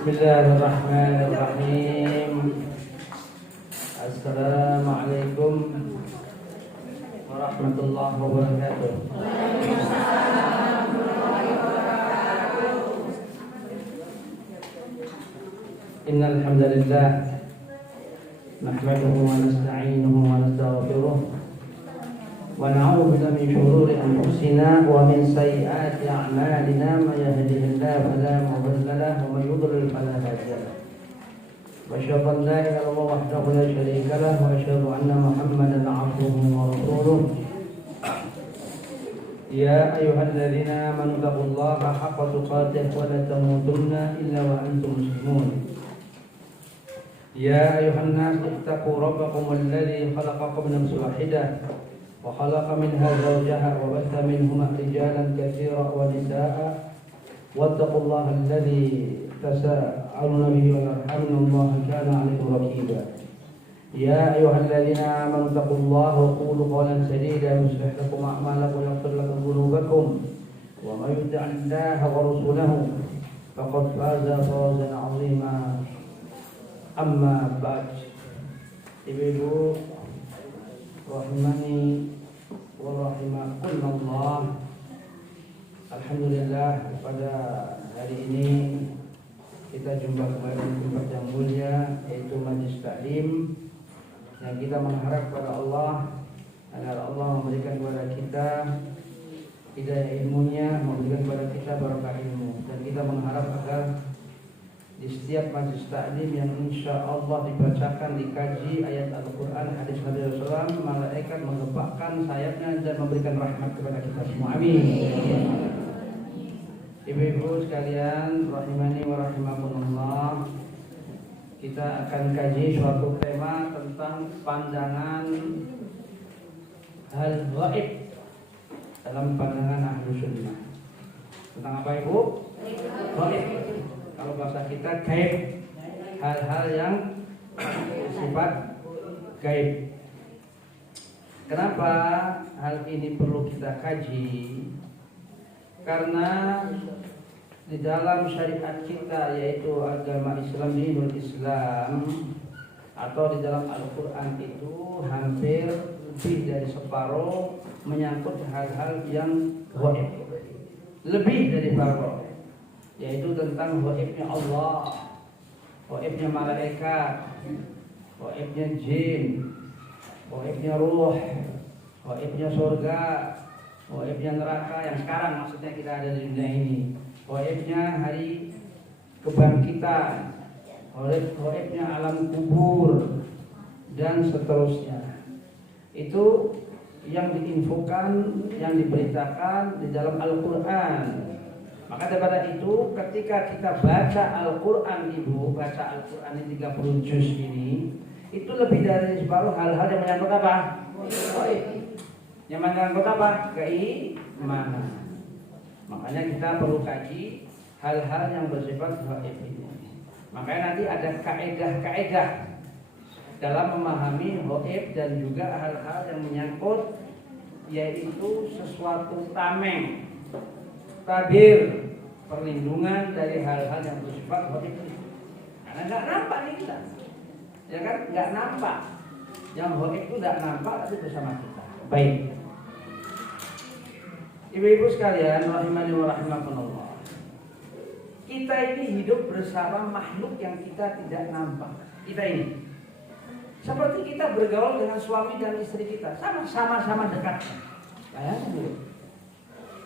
Bismillahirrahmanirrahim. Assalamualaikum warahmatullahi wabarakatuh. Innal hamdalillah nahmaduhu wa nasta'inuhu wa nastaghfiruh wa na'udzu billahi min shururi anfusina wa min sayyiati a'malina may yahdihillahu fala mudilla lahu wa may yudlil fala hadiya lahu. Wa asyhadu an la ilaha illallah wahdahu la syarika lahu wa asyhadu anna Muhammadan 'abduhu wa rasuluh. Ya ayyuhalladzina amanu taqullaha haqqa tuqatih wa la tamutunna illa wa antum muslimun. Ya ayyuhan nas ittaqu rabbakum alladzi khalaqakum min nafsin wahidah wa khalaqa minha zawjaha wa batha minhuma rijalan katsiran wa nisaa'a wattaqullaha alladzi tasaaluna bihi wal arham innallaha kana 'alaykum raqiba. Ya ayyuhalladzina amanu taqullaha wa qulu qawlan sadida yuslih lakum a'malakum wa yaghfir lakum dhunubakum wa may yuti'illaha wa rasulahu faqad faza fawzan 'azima. Amma ba'd. Ibu-ibu rahimani wa rahimakumullah. Alhamdulillah, pada hari ini kita jumpa kembali di tempat yang mulia, yaitu Majlis Taklim, yang kita mengharap kepada Allah agar Allah memberikan kepada kita hidayah ilmunya, memberikan kepada kita barokah ilmu, dan kita mengharap agar di setiap majlis taklim yang insya Allah dibacakan, dikaji ayat Al-Quran, hadis Nabi SAW, malaikat mengepakkan sayapnya dan memberikan rahmat kepada kita semua. Amin. Ibu-ibu sekalian, rahimani wa rahimakumullah, kita akan kaji suatu tema tentang pandangan hal gaib dalam pandangan ahlu sunnah. Tentang apa, Ibu? Gaib. Kalau bahasa kita gaib, hal-hal yang sifat gaib. Kenapa hal ini perlu kita kaji? Karena di dalam syariat kita, yaitu agama Islam, dinul Islam, atau di dalam Al-Quran itu hampir lebih dari separuh menyangkut hal-hal yang gaib. Lebih dari separuh, yaitu tentang gaibnya Allah, gaibnya malaikat, gaibnya jin, gaibnya ruh, gaibnya surga, gaibnya neraka yang sekarang maksudnya kita ada di dunia ini, gaibnya hari kebangkitan, gaibnya alam kubur, dan seterusnya. Itu yang diinfokan, yang diberitakan di dalam Al-Quran. Maka daripada itu, ketika kita baca Al-Quran, Ibu, baca Al-Quran ini 30 juz ini, itu lebih dari separuh hal-hal yang menyangkut apa? Yang menyangkut apa? Keimanan. Makanya kita perlu kaji hal-hal yang bersifat gaib ini. Makanya nanti ada kaedah-kaedah dalam memahami gaib dan juga hal-hal yang menyangkut, yaitu sesuatu tameng, tabir, perlindungan dari hal-hal yang bersifat gaib ini. Karena nggak nampak nih kita, ya kan? Nggak nampak. Yang gaib itu nggak nampak, tapi bersama kita. Baik, ibu-ibu sekalian, rahimani wa rahimakumullah. Kita ini hidup bersama makhluk yang kita tidak nampak. Kita ini seperti kita bergaul dengan suami dan istri kita, sama-sama dekat. Bayangkan dulu.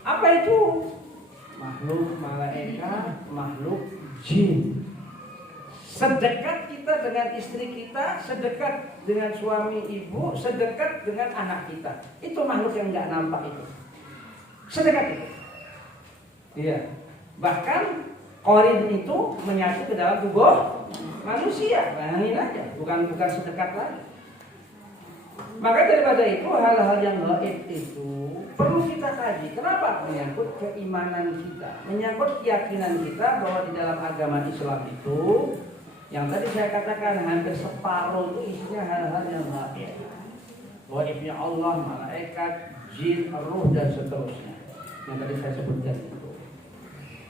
Apa itu? Makhluk malaikat, makhluk jin. Sedekat kita dengan istri kita, sedekat dengan suami ibu, sedekat dengan anak kita. Itu makhluk yang nggak nampak itu. Sedekat itu. Iya. Bahkan qarin itu menyatu ke dalam tubuh manusia. Bayangin aja, bukan sedekat lagi. Maka daripada itu, hal-hal yang gaib itu perlu kita kaji. Kenapa? Menyangkut keimanan kita, menyangkut keyakinan kita bahwa di dalam agama Islam itu, yang tadi saya katakan hampir separuh itu isinya hal-hal yang gaib. Gaibnya Allah, malaikat, jin, ruh, dan seterusnya. Yang tadi saya sebutkan itu.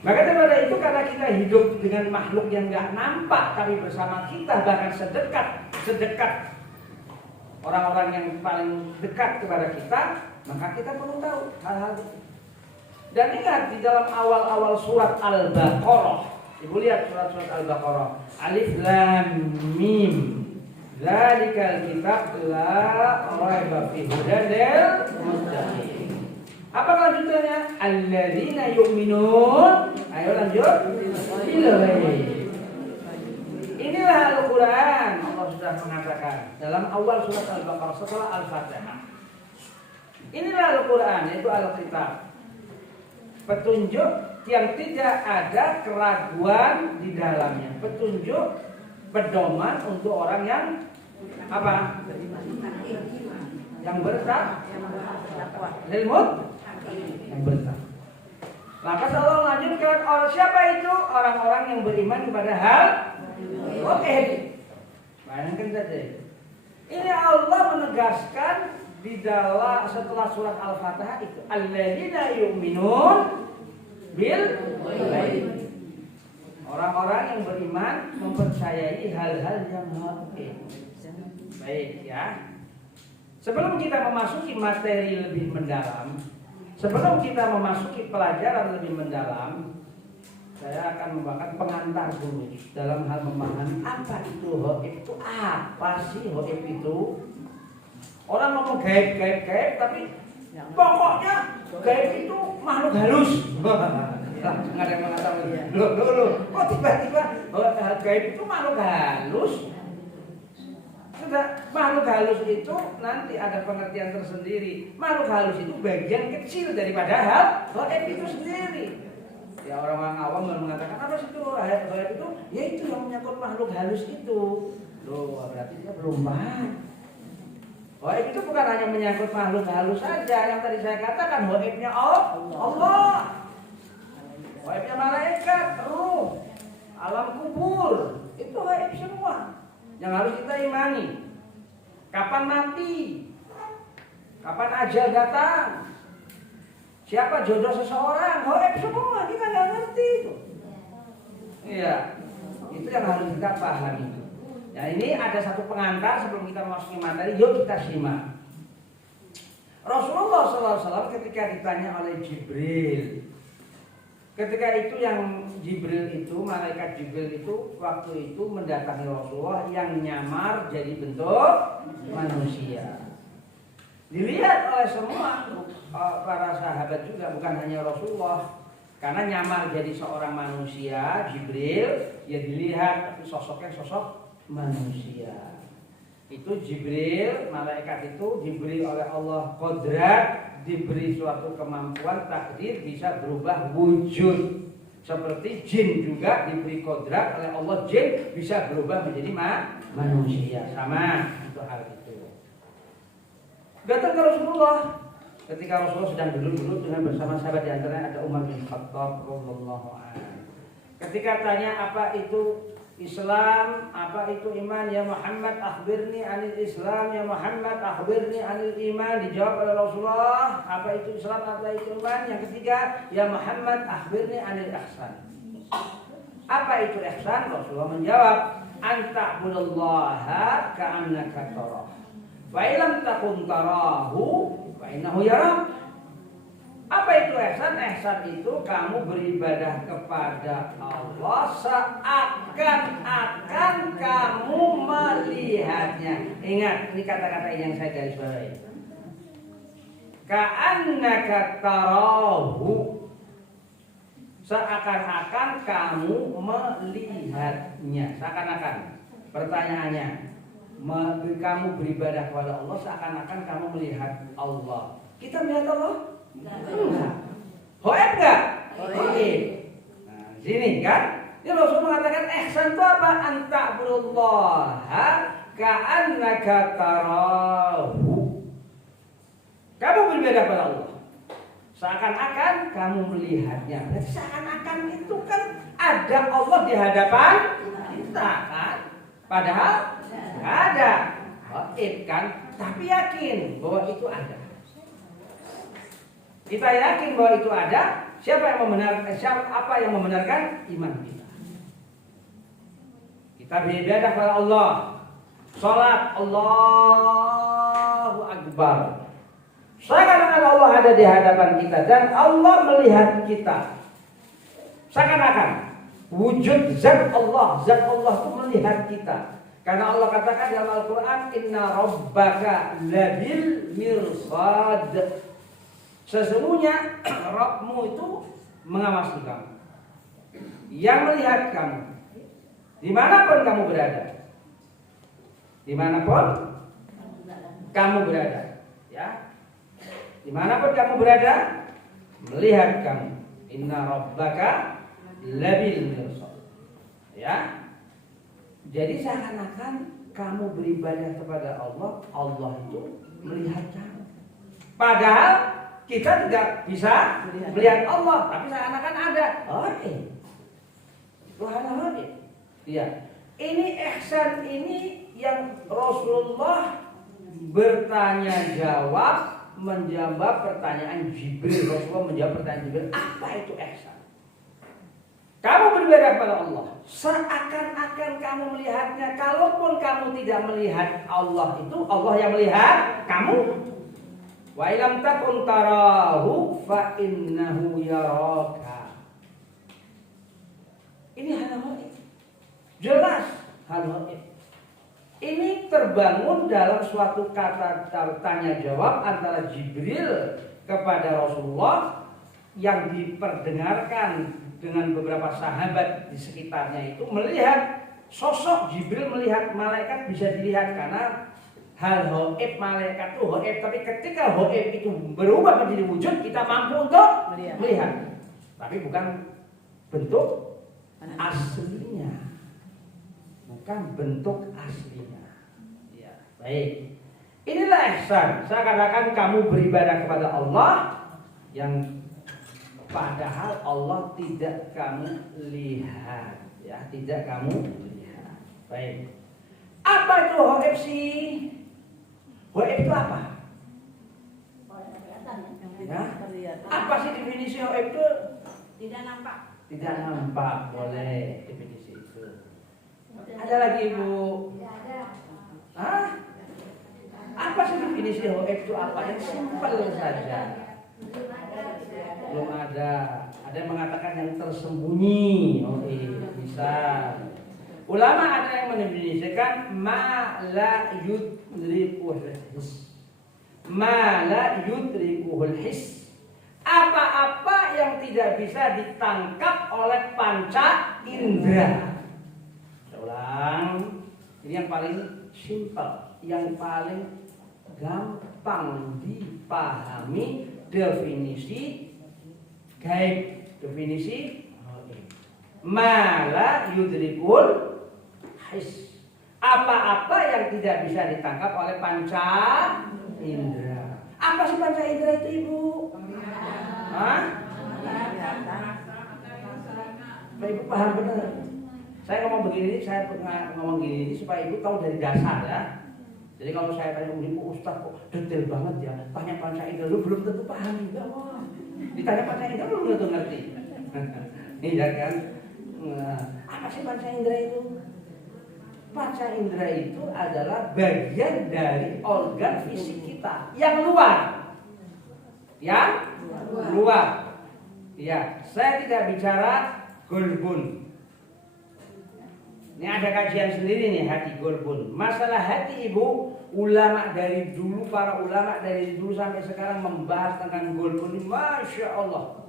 Maka daripada itu, karena kita hidup dengan makhluk yang nggak nampak tapi bersama kita, bahkan sedekat orang-orang yang paling dekat kepada kita, maka kita perlu tahu hal-hal itu. Dan ingat di dalam awal-awal surat Al-Baqarah, ibu lihat surat-surat Al-Baqarah, Alif Lam Mim, Dzalikal kitab la raiba fihi hudan lil muttaqin. Apa kelanjutannya? Alladzina yu'minun. Ayo lanjut. Inilah Al-Quran. Allah sudah mengatakan dalam awal surat Al-Baqarah setelah Al-Fatihah. Inilah Al-Quran, yaitu Al-Kitab. Petunjuk yang tidak ada keraguan di dalamnya. Petunjuk, pedoman untuk orang yang apa? Yang bertakwa. Yang bertakwa. Maka Allah lanjutkan, orang siapa itu? Orang-orang yang beriman kepada hal gaib. Bayangkan saja. Ini Allah menegaskan di dalam setelah surat Al-Fatihah itu, alladzina yu'minun bil ghaib. Orang-orang yang beriman mempercayai hal-hal yang gaib. Baik ya. Sebelum kita memasuki materi lebih mendalam, sebelum kita memasuki pelajaran lebih mendalam, saya akan membawakan pengantar dulu dalam hal memahami apa itu gaib. Itu apa sih gaib itu? Orang ngomong gaib, tapi pokoknya gaib itu makhluk halus. Nggak ada yang mengatakan, loh, kok tiba-tiba gaib itu makhluk halus? Sudah, makhluk halus itu nanti ada pengertian tersendiri. Makhluk halus itu bagian kecil daripada hal gaib itu sendiri. Ya orang-orang awam mengatakan apa sih itu gaib itu? Ya itu yang menyangkut makhluk halus itu. Loh, berarti dia belum paham. Gaib itu bukan hanya menyangkut makhluk halus saja. Yang tadi saya katakan gaibnya Allah, gaibnya malaikat, ruh, alam kubur, itu gaib semua yang harus kita imani. Kapan mati, kapan ajal datang, siapa jodoh seseorang, gaib semua, kita nggak ngerti itu. Iya, itu yang harus kita pahami. Ya, ini ada satu pengantar sebelum kita masuk ke materi. Yuk kita simak. Rasulullah SAW ketika ditanya oleh Jibril, ketika itu yang Jibril itu, malaikat Jibril itu waktu itu mendatangi Rasulullah yang nyamar jadi bentuk manusia. Dilihat oleh semua para sahabat juga, bukan hanya Rasulullah. Karena nyamar jadi seorang manusia, Jibril, ya dilihat tapi sosoknya sosok manusia. Itu Jibril, malaikat itu diberi oleh Allah kodrat, diberi suatu kemampuan takdir bisa berubah wujud. Seperti jin juga diberi kodrat oleh Allah, jin bisa berubah menjadi manusia. Sama itu hal itu. Datang ke Rasulullah. Ketika Rasulullah sedang duduk dengan bersama sahabat, di antaranya ada Umar bin Khattab radhiyallahu anhu. Ketika tanya apa itu Islam, apa itu iman, ya Muhammad akhbirni anil Islam, ya Muhammad akhbirni anil iman, dijawab oleh Rasulullah, apa itu Islam, apa itu iman. Yang ketiga, ya Muhammad akhbirni anil ihsan, apa itu ihsan? Rasulullah menjawab, anta'budallaha ka'annaka tarah, wa illam takun tarahu fa innahu yarak. Apa itu ihsan? Ihsan itu kamu beribadah kepada Allah seakan-akan kamu melihatnya. Ingat, ini kata-kata yang saya garis bawahi. Ka'annaka tarahu, seakan-akan kamu melihatnya. Seakan-akan. Pertanyaannya, kamu beribadah kepada Allah seakan-akan kamu melihat Allah. Kita melihat Allah? Enggak. Gaib enggak? Gaib. Nah, sini kan? Ini Rasul mengatakan ihsan itu apa? Anta'budallaha ka'annaka tarahu. Kamu beribadah kepada Allah seakan-akan kamu melihatnya. Berarti seakan-akan itu kan ada Allah di hadapan kita kan? Padahal enggak ada. Gaib kan? Tapi yakin bahwa itu ada. Kita yakin bahwa itu ada siapa yang membenarkan? Apa yang membenarkan? Iman kita. Kita beribadah kepada Allah. Salat, Allahu Akbar. Seakan-akan Allah ada di hadapan kita dan Allah melihat kita. Seakan-akan wujud zat Allah itu melihat kita. Karena Allah katakan dalam Al-Quran, Inna rabbaka labil mirsad. Sesungguhnya Rabbmu itu mengawasi kamu, yang melihat kamu dimanapun kamu berada. Dimanapun kamu berada, ya, dimanapun kamu berada, melihat kamu. Inna rabbaka labil mirsad, ya. Jadi seakan-akan kamu beribadah kepada Allah, Allah itu melihat kamu. Padahal kita tidak bisa melihat Allah, tapi seakan-akan ada. Tuhan Allah. Iya. Ini ihsan ini yang Rasulullah bertanya jawab, menjawab pertanyaan Jibril. Rasulullah menjawab pertanyaan Jibril, apa itu ihsan? Kamu beribadah kepada Allah, seakan-akan kamu melihatnya. Kalaupun kamu tidak melihat Allah, itu Allah yang melihat kamu. Wa ilam takun tarahu fa innahu yaraka. Ini hal gaib. Jelas hal gaib. Ini terbangun dalam suatu kata tanya jawab antara Jibril kepada Rasulullah yang diperdengarkan dengan beberapa sahabat di sekitarnya itu melihat sosok Jibril, melihat malaikat bisa dilihat karena hal gaib, malaikat itu gaib, tapi ketika gaib itu berubah menjadi wujud kita mampu untuk melihat, tapi bukan bentuk aslinya, bukan bentuk aslinya. Ya, baik. Inilah ihsan. Seakan-akan kamu beribadah kepada Allah yang padahal Allah tidak kamu lihat, ya, tidak kamu lihat. Baik. Apa itu gaib sih? Gaib itu apa? Ya? Apa sih definisi gaib itu? Tidak nampak. Tidak nampak, boleh definisi itu. Ada lagi Ibu? Tidak ada. Hah? Apa sih definisi gaib itu apa? Yang simpel saja. Belum ada. Ada yang mengatakan yang tersembunyi. Bisa. Ulama ada yang mendefinisikan ma la yudrikuhul his. Ma la yudrikuhul his. Apa-apa yang tidak bisa ditangkap oleh panca indera. Saya ulang. Ini yang paling simpel, yang paling gampang dipahami definisi gaib. Definisi mala yudrikul his. Apa-apa yang tidak bisa ditangkap oleh panca indera. Apa sih panca indera itu Ibu? Hah? Ibu paham benar. Saya ngomong begini, saya ngomong gini supaya Ibu tahu dari dasar ya. Jadi kalau saya tanya Ibu, Ustaz kok detail banget ya, tanya panca indera lu belum tentu paham juga. Ditanya panca indera lu belum tentu ngerti. Iya kan? Apa sih panca indera itu? Panca indera itu adalah bagian dari organ fisik kita yang luar. Yang luar. Ya, saya tidak bicara golbun. Ini ada kajian sendiri nih hati golbun. Masalah hati Ibu, ulama dari dulu, para ulama dari dulu sampai sekarang membahas tentang golbun ini, Masya Allah.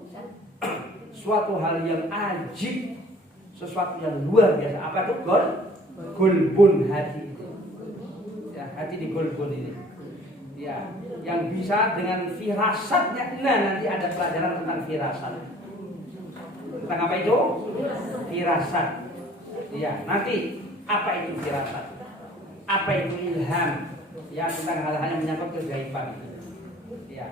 Suatu hal yang ajib, sesuatu yang luar biasa. Apa itu golbun hati itu? Ya, hati di golbun ini. Ya, yang bisa dengan firasatnya. Nah, nanti ada pelajaran tentang firasat. Tentang apa itu? Firasat. Ya, nanti apa itu firasat? Apa itu ilham? Ya, tentang hal-hal yang menyangkut kegaiban. Ya.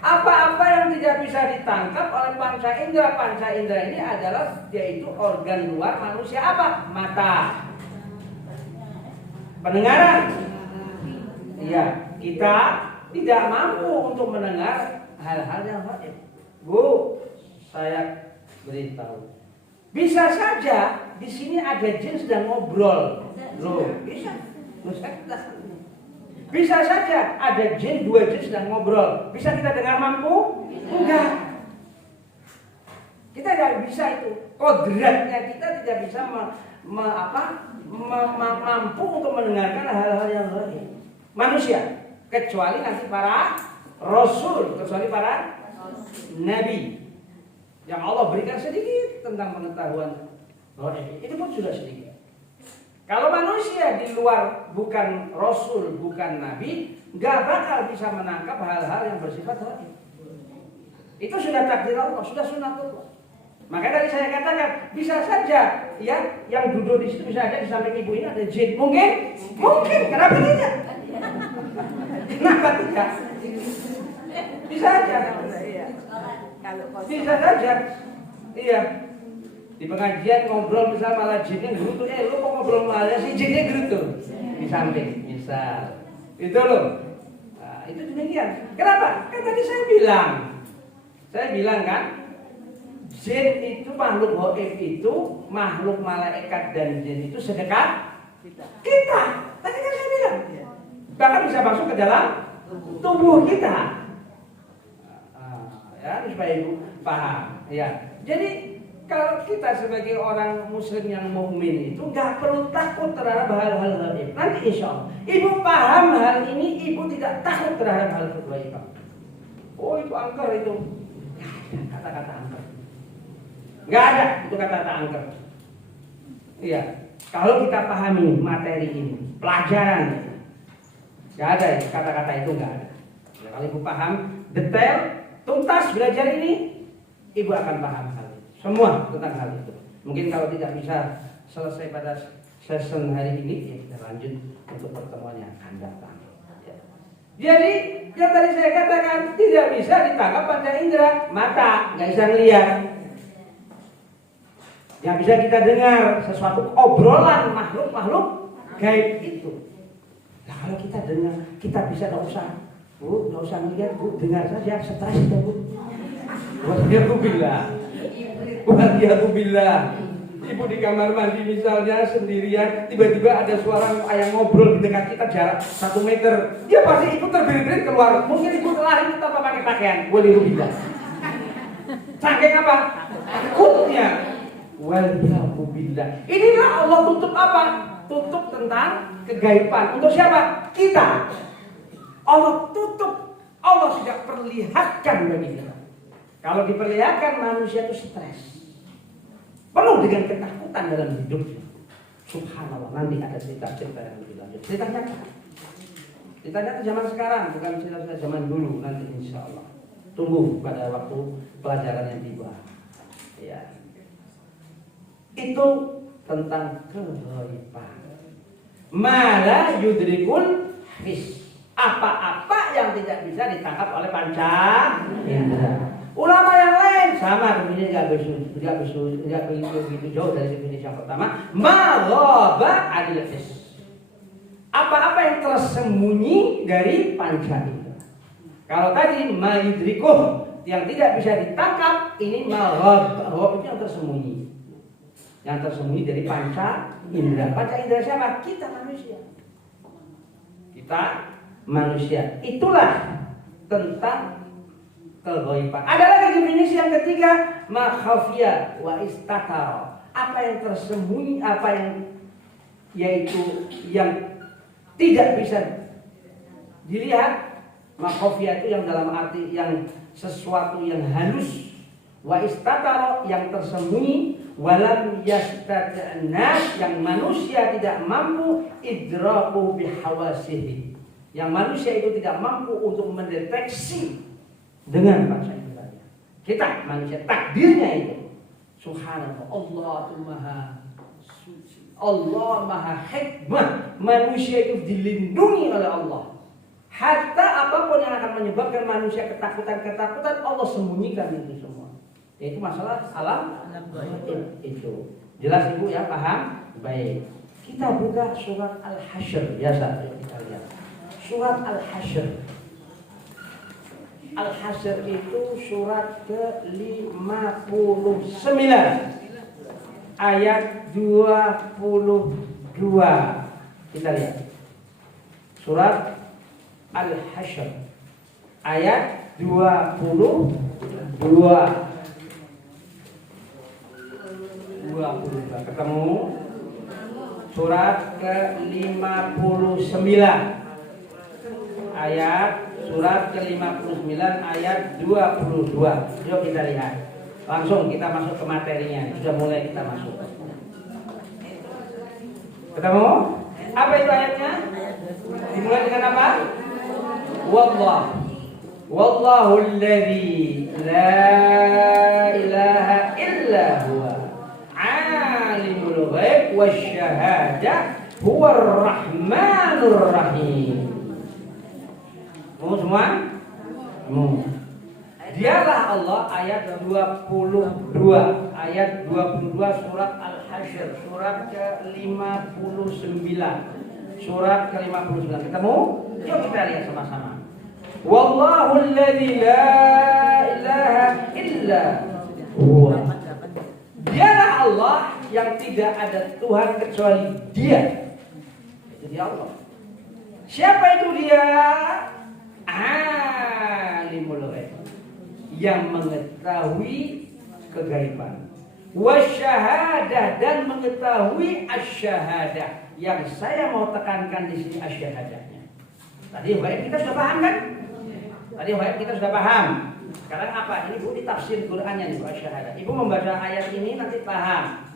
Apa-apa yang tidak bisa ditangkap oleh panca indera. Panca indera ini adalah yaitu organ luar manusia apa? Mata. Pendengaran. Iya, kita tidak mampu untuk mendengar hal-hal yang gaib. Bu, saya beritahu. Bisa saja di sini ada jin sedang ngobrol. Loh, bisa. Bisa saja ada jin, 2 jin sedang ngobrol. Bisa kita dengar mampu? Enggak. Kita tidak bisa itu. Kodratnya kita tidak bisa mampu untuk mendengarkan hal-hal yang lain. Manusia, kecuali nanti para rasul, kecuali para nabi yang Allah berikan sedikit tentang pengetahuan gaib. Itu pun sudah sedikit. Kalau manusia di luar bukan rasul, bukan nabi, nggak bakal bisa menangkap hal-hal yang bersifat gaib. Itu sudah takdir Allah, sudah sunatullah. Makanya tadi saya katakan bisa saja ya yang duduk di situ bisa ada di samping ibu ini ada jin. Mungkin, kenapa tidak? Kenapa tidak? Bisa saja. Bisa saja. Iya. Di pengajian ngobrol misal malah jinnya gerutu, lu kok ngobrol malah si jinnya gerutu di samping, misal. Itu loh. Nah, itu demikian. Kenapa? Kan tadi saya bilang kan, jin itu makhluk gaib itu, makhluk malaikat dan jin itu sedekat kita. Tadi kan saya bilang. Bahkan bisa masuk ke dalam tubuh kita. Ya, supaya ibu paham. Ya. Jadi kalau kita sebagai orang muslim yang mukmin itu nggak perlu takut terhadap hal-hal gaib. Nanti insya Allah ibu paham hal ini, ibu tidak takut terhadap hal gaib. Oh itu angker itu. Kata-kata angker. Nggak ada itu kata-kata angker. Iya. Kalau kita pahami materi ini, pelajaran, nggak ada itu kata-kata itu nggak ada. Ya, kalau ibu paham detail, tuntas belajar ini, ibu akan paham hal itu. Semua tentang hal itu. Mungkin kalau tidak bisa selesai pada session hari ini, ya kita lanjut untuk pertemuan yang akan datang. Ya. Jadi yang tadi saya katakan tidak bisa ditangkap panca indera, mata nggak bisa melihat. Yang bisa kita dengar sesuatu obrolan makhluk-makhluk gaib itu. Nah kalau kita dengar, kita bisa nggak usah melihat, Bu, dengar saja, stres itu, Bu. Waliyahzubillah. Ibu di kamar mandi misalnya sendirian, tiba-tiba ada suara ayam ngobrol di dekat kita jarak 1 meter. Dia pasti ikut terbirit-birit keluar. Mungkin ibu lari tanpa pakai pakaian. Waliyahzubillah. Saking apa? Takutnya. Waliyahzubillah. Inilah Allah tutup apa? Tutup tentang kegaiban. Untuk siapa? Kita. Allah tutup. Allah tidak perlihatkan bagi kita. Kalau diperlihatkan manusia itu stres, penuh dengan ketakutan dalam hidupnya. Subhanallah, nanti ada cerita-cerita yang lebih lanjut. Ceritanya zaman sekarang, bukan cerita zaman dulu. Nanti insya Allah tunggu pada waktu pelajaran yang tiba. Ya, itu tentang kegaiban. Mala yudrikul his. Apa-apa yang tidak bisa ditangkap oleh panca indera. Ulama yang lain sama, kemudian nggak begitu jauh dari definisi yang pertama. Maghaba adil his. Apa-apa yang tersembunyi dari panca indera. Kalau tadi mayudrikuh yang tidak bisa ditangkap, ini maghab itu yang tersembunyi. Yang tersembunyi dari panca indera. Panca indera siapa? Kita manusia. Kita manusia. Itulah tentang kegaiban. Ada lagi definisi yang ketiga, ma khafiya wa istatar. Apa yang tersembunyi, apa yang yaitu yang tidak bisa dilihat. Ma khafiya itu yang dalam arti yang sesuatu yang halus, wa istatar yang tersembunyi, walam yastadnas yang manusia tidak mampu idraku bihawasihi. Yang manusia itu tidak mampu untuk mendeteksi dengan panca inderanya. Kita manusia takdirnya itu. Subhanallah, Allah itu maha suci, Allah maha hikmah. Manusia itu dilindungi oleh Allah. Hatta apapun yang akan menyebabkan manusia ketakutan, Allah sembunyikan itu semua. Yaitu masalah alam itu. Jelas ibu ya, paham? Baik. Kita buka surat Al-Hasyr biasa kita lihat. Surat Al-Hasyr. Al-Hasyr itu surat ke-59 ayat 22. Kita lihat surat Al-Hasyr ayat 22. Ketemu? Surat ke-59 ayat surat ke-59 ayat 22. Yuk kita lihat. Langsung kita masuk ke materinya. Sudah mulai kita masuk. Ketemu? Apa itu ayatnya? Dimulai dengan apa? Wallahu alladzi la ilaha illa huwa alimul ghaib wasyahadah huwar rahmanur rahim. Mau semua? Mau. Dialah Allah ayat 22. Ayat 22 surat Al-Hasyr, surat ke-59. Surat ke-59. Ketemu? Yuk kita lihat sama-sama. Wallahu alladzi la ilaha illa huwa. Dialah Allah yang tidak ada Tuhan kecuali Dia. Itu dia Allah. Siapa itu Dia? Alimul ghaib, yang mengetahui kegaiban, wasyahadah, dan mengetahui asyahadah. Yang saya mau tekankan di sini asyahadahnya. Tadi ghaib kita sudah paham kan? Tadi ghaib kita sudah paham. Sekarang apa? Ini Bu ditafsir Qur'annya nih Bu asyahadah. Ibu membaca ayat ini nanti paham.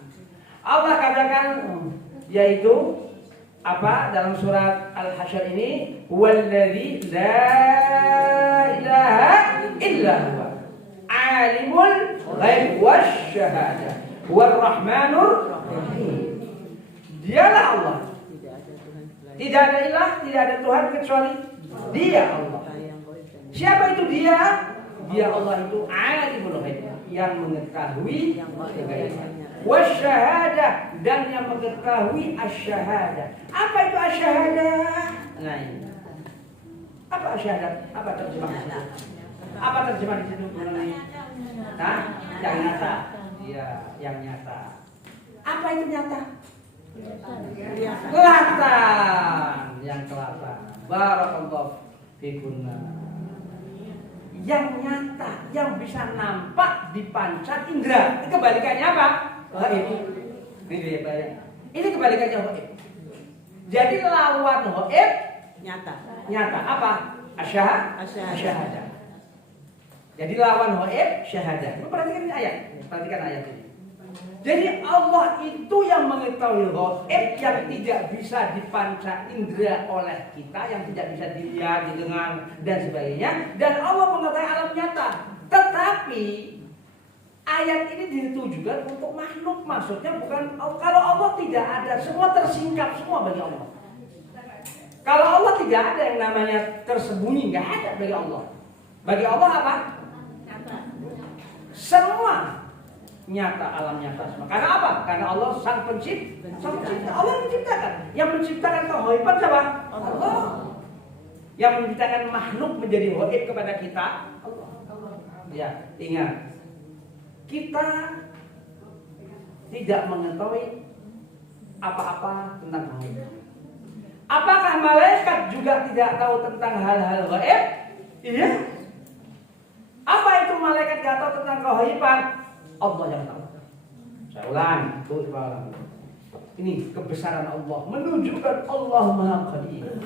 Allah katakan yaitu apa dalam surat Al-Hasyr ini? Walladzi la ilaha illa huwa alimul ghaib wasyahadah war rahmanur rahim. Dialah Allah. Tidak ada ilah, tidak ada Tuhan kecuali Dia Allah. Siapa itu Dia? Dia Allah itu alimul ghaib, yang mengetahui kegaiban, wasyahadah, dan yang mengetahui asyahadah. Apa itu asyahadah? Nah ini. Apa asyahadah? Apa terjemah di situ? Apa terjemah di situ? Nah, yang nyata. Iya, yang nyata. Apa itu nyata? Kelihatan, yang kelihatan. Barakallahu fikunna. Yang nyata, yang bisa nampak di panca indera. Ini kebalikannya apa? Gaib. Ini kebalikannya gaib. Jadi lawan gaib nyata. Nyata apa? Asyahadah. Jadi lawan gaib syahadah. Perhatikan ini ayat. Perhatikan ayat ini. Jadi Allah itu yang mengetahui gaib yang tidak bisa dipanca indera oleh kita, yang tidak bisa dilihat, didengar, dan sebagainya. Dan Allah mengetahui alam nyata. Tetapi ayat ini ditujukan untuk makhluk. Maksudnya bukan kalau Allah tidak ada, semua tersingkap semua bagi Allah. Kalau Allah tidak ada yang namanya tersembunyi, nggak ada bagi Allah. Bagi Allah apa? Semua nyata, alam nyata semua. Karena apa? Karena Allah sang pencipta. Allah yang menciptakan. Yang menciptakan kegaiban siapa? Allah. Yang menciptakan makhluk menjadi gaib kepada kita. Allah. Ya, ingat. Kita tidak mengetahui apa-apa tentang gaib. Apakah malaikat juga tidak tahu tentang hal-hal gaib? Iya. Apa itu malaikat tidak tahu tentang kegaiban? Allah yang tahu. Saya ulang, tuh ini kebesaran Allah menunjukkan Allah Maha Qadir.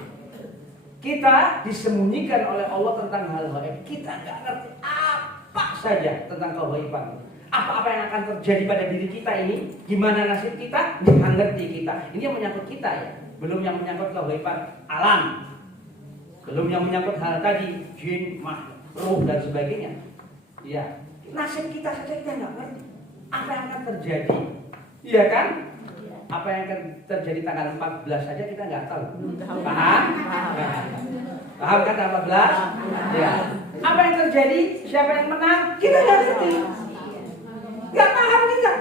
Kita disembunyikan oleh Allah tentang hal gaib. Kita nggak ngerti apa saja tentang kegaiban. Apa-apa yang akan terjadi pada diri kita ini, gimana nasib kita, nggak ngerti kita. Ini yang menyangkut kita ya. Belum yang menyangkut kegaiban alam. Belum yang menyangkut hal tadi, jin, makhluk, dan sebagainya. Ya. Nasib kita saja kita nggak ngerti. Apa yang akan terjadi? Iya kan? Apa yang akan terjadi tanggal 14 saja kita nggak tahu. Paham? Paham kan 14? Ya. Apa yang terjadi? Siapa yang menang? Kita nggak ngerti. Nggak paham kita.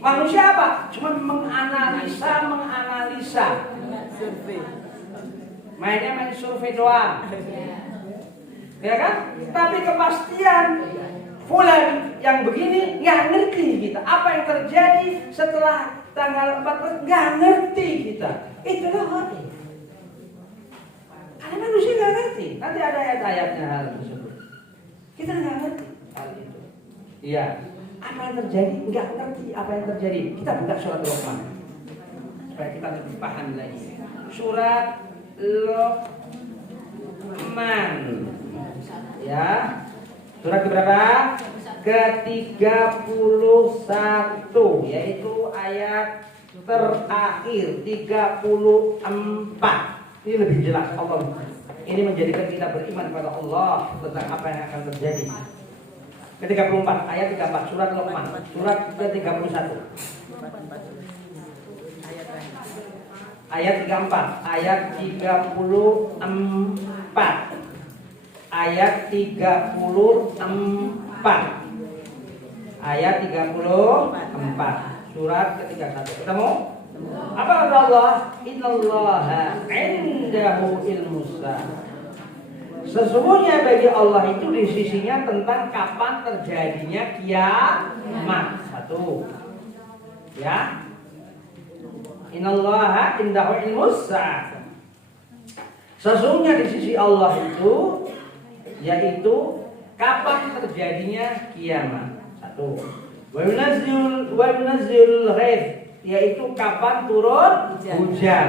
Manusia apa? Cuma menganalisa. Mainnya main survei doang. Ya kan? Tapi kepastian fulan yang begini nggak ngerti kita. Apa yang terjadi setelah tanggal 14 nggak ngerti kita. Itulah hati. Karena manusia nggak ngerti. Nanti ada ayat-ayatnya hal tersebut. Kita nggak ngerti hal itu. Iya. Apa yang terjadi? Nggak ngerti apa yang terjadi. Kita buka surat Luqman supaya kita lebih paham lagi. Surat Luqman. Ya. Surat keberapa? Ke-31, yaitu ayat terakhir 34. Ini lebih jelas Allah. Ini menjadikan kita beriman pada Allah tentang apa yang akan terjadi. Ke-34, ayat 34, surat Luqman, surat ke-31. Ayat 34, ayat 34. Ayat 34. Ayat 34. Surat ke-31. Ketemu? Apa kata Allah? Innallaha 'indahu ilmus saa'ah. Sesungguhnya bagi Allah itu di sisinya tentang kapan terjadinya kiamat. Satu. Ya. Innallaha 'indahu ilmus saa'ah. Sesungguhnya di sisi Allah itu yaitu kapan terjadinya kiamat. Satu. Wa yunazzilul ghaith, yaitu kapan turun hujan.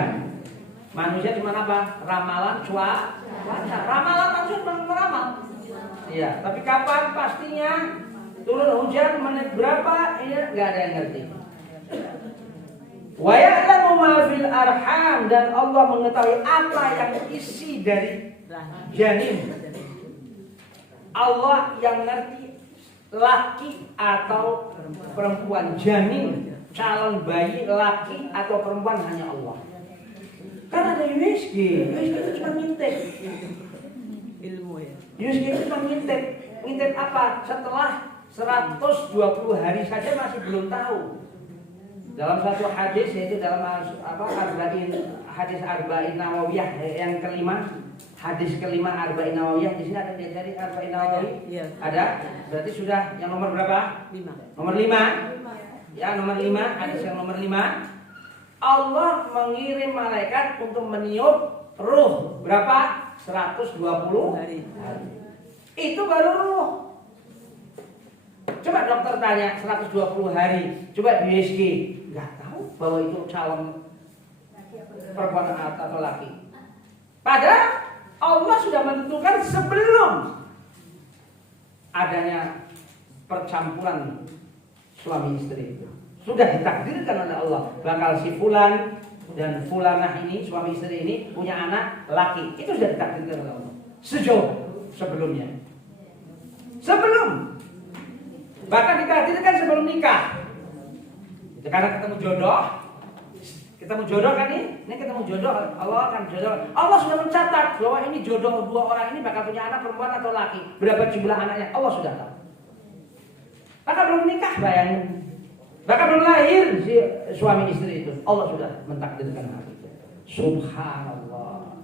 Manusia cuma apa? Ramalan cuaca. Ramalan maksud meramal. Iya, tapi kapan pastinya turun hujan, menit berapa, ini enggak ada yang ngerti. Wa ya'lamu ma fil arham, dan Allah mengetahui apa yang isi dari janin. Allah yang ngerti laki atau perempuan, janin, calon bayi laki atau perempuan hanya Allah. Karena ada USG itu cuma ngintip ilmu ya. USG itu cuma ngintip apa? Setelah 120 hari saja masih belum tahu. Dalam satu hadis, yaitu dalam hadis Arba'in Nawawiyah yang kelima, hadis kelima Arba'in Nawawiyah, di sini ada diajari Arba'in Nawawi? Iya. Ada? Berarti sudah yang nomor berapa? 5. Nomor 5. Ya, nomor 5, hadis yang nomor 5. Allah mengirim malaikat untuk meniup ruh berapa? 120 hari. Itu baru ruh. Coba dokter tanya 120 hari, coba di USG, nggak tahu bahwa itu calon perempuan atau laki. Padahal Allah sudah menentukan sebelum adanya percampuran suami istri itu. Sudah ditakdirkan oleh Allah, bakal si fulan dan fulanah ini, suami istri ini punya anak laki. Itu sudah ditakdirkan oleh Allah sejauh sebelumnya. Sebelum, bahkan ditakdirkan sebelum nikah. Itu karena ketemu jodoh. Ketemu jodoh kan ini ketemu jodoh, Allah akan jodoh. Allah sudah mencatat bahwa ini jodoh dua orang ini bakal punya anak perempuan atau laki. Berapa jumlah anaknya? Allah sudah tahu. Bahkan belum nikah, bayangin. Bahkan belum lahir si suami istri itu, Allah sudah mentakdirkan hal itu. Subhanallah.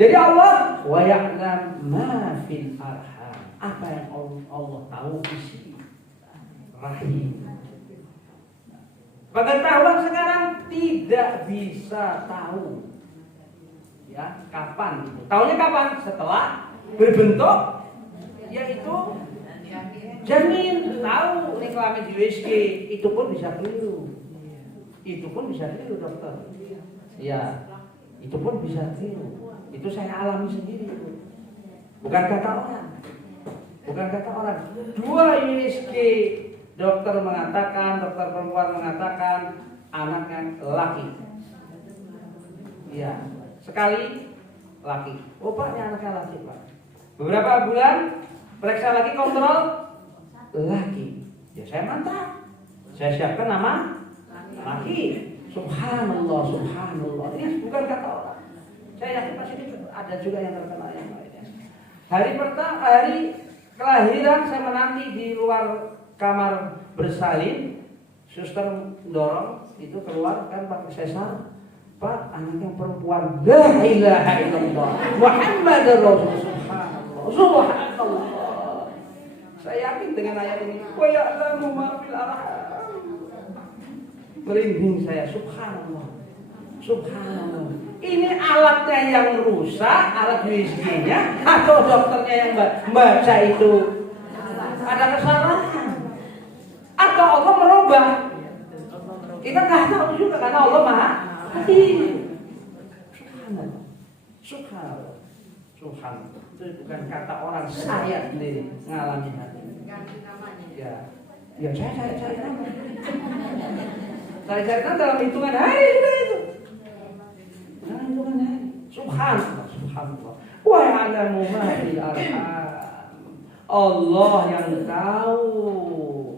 Jadi Allah wa ya'lam ma fil arham. Apa yang Allah tahu isi rahim. Pengetahuan sekarang tidak bisa tahu ya kapan itu. Tahunya kapan? Setelah berbentuk, yaitu janin. Tahu ini kelamin di USG, itu pun bisa keliru. Itu pun bisa keliru dokter. Ya, itu pun bisa keliru. Itu saya alami sendiri. Bukan kata orang. Bukan kata orang. 2 USG dokter mengatakan, dokter perempuan mengatakan anaknya laki. Iya, sekali laki. Oh Pak, ini anaknya laki Pak. Beberapa bulan periksa lagi, kontrol laki. Ya saya mantap. Saya siapkan nama laki. Subhanallah, subhanallah. Ini bukan kata orang. Saya yakin pasti ada juga yang terkena yang lainnya. Hari pertama, hari kelahiran saya menanti di luar kamar bersalin, suster dorong itu keluar kan pakai sesar. Pak, anak yang perempuan, la ilaha illallah Muhammadur Rasulullah. Subhanallah. Subhanallah. Saya yakin dengan ayat ini. Wa ya'lamu ma fil arham. Merinding saya, subhanallah. Subhanallah. Ini alatnya yang rusak, alat USG-nya, atau dokternya yang baca itu ada kesalahan, atau Allah merubah. Kita nggak tahu juga karena Allah Maha Hakim. Subhanallah. Subhanallah. Subhanallah. Itu bukan kata orang, saya sendiri ngalami hati. Ya saya cari nama. Saya cari nama dalam hitungan hari sudah itu. Dalam hitungan hari. Subhanallah, subhanallah. Wa ya'lamu ma fil arham. Allah yang tahu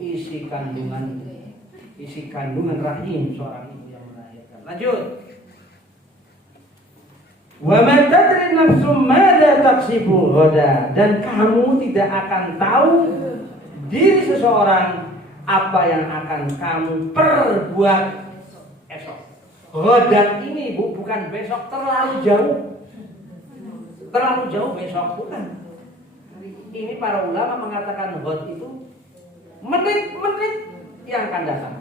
isi kandungan rahim seorang ibu yang melahirkan. Lanjut. Wa ma tadri nafsum madza taksibu ghadan, dan kamu tidak akan tahu diri seseorang apa yang akan kamu perbuat esok. Ghadan ini bukan besok, terlalu jauh. Terlalu jauh besok bukan. Ini para ulama mengatakan ghad itu menit-menit yang akan datang.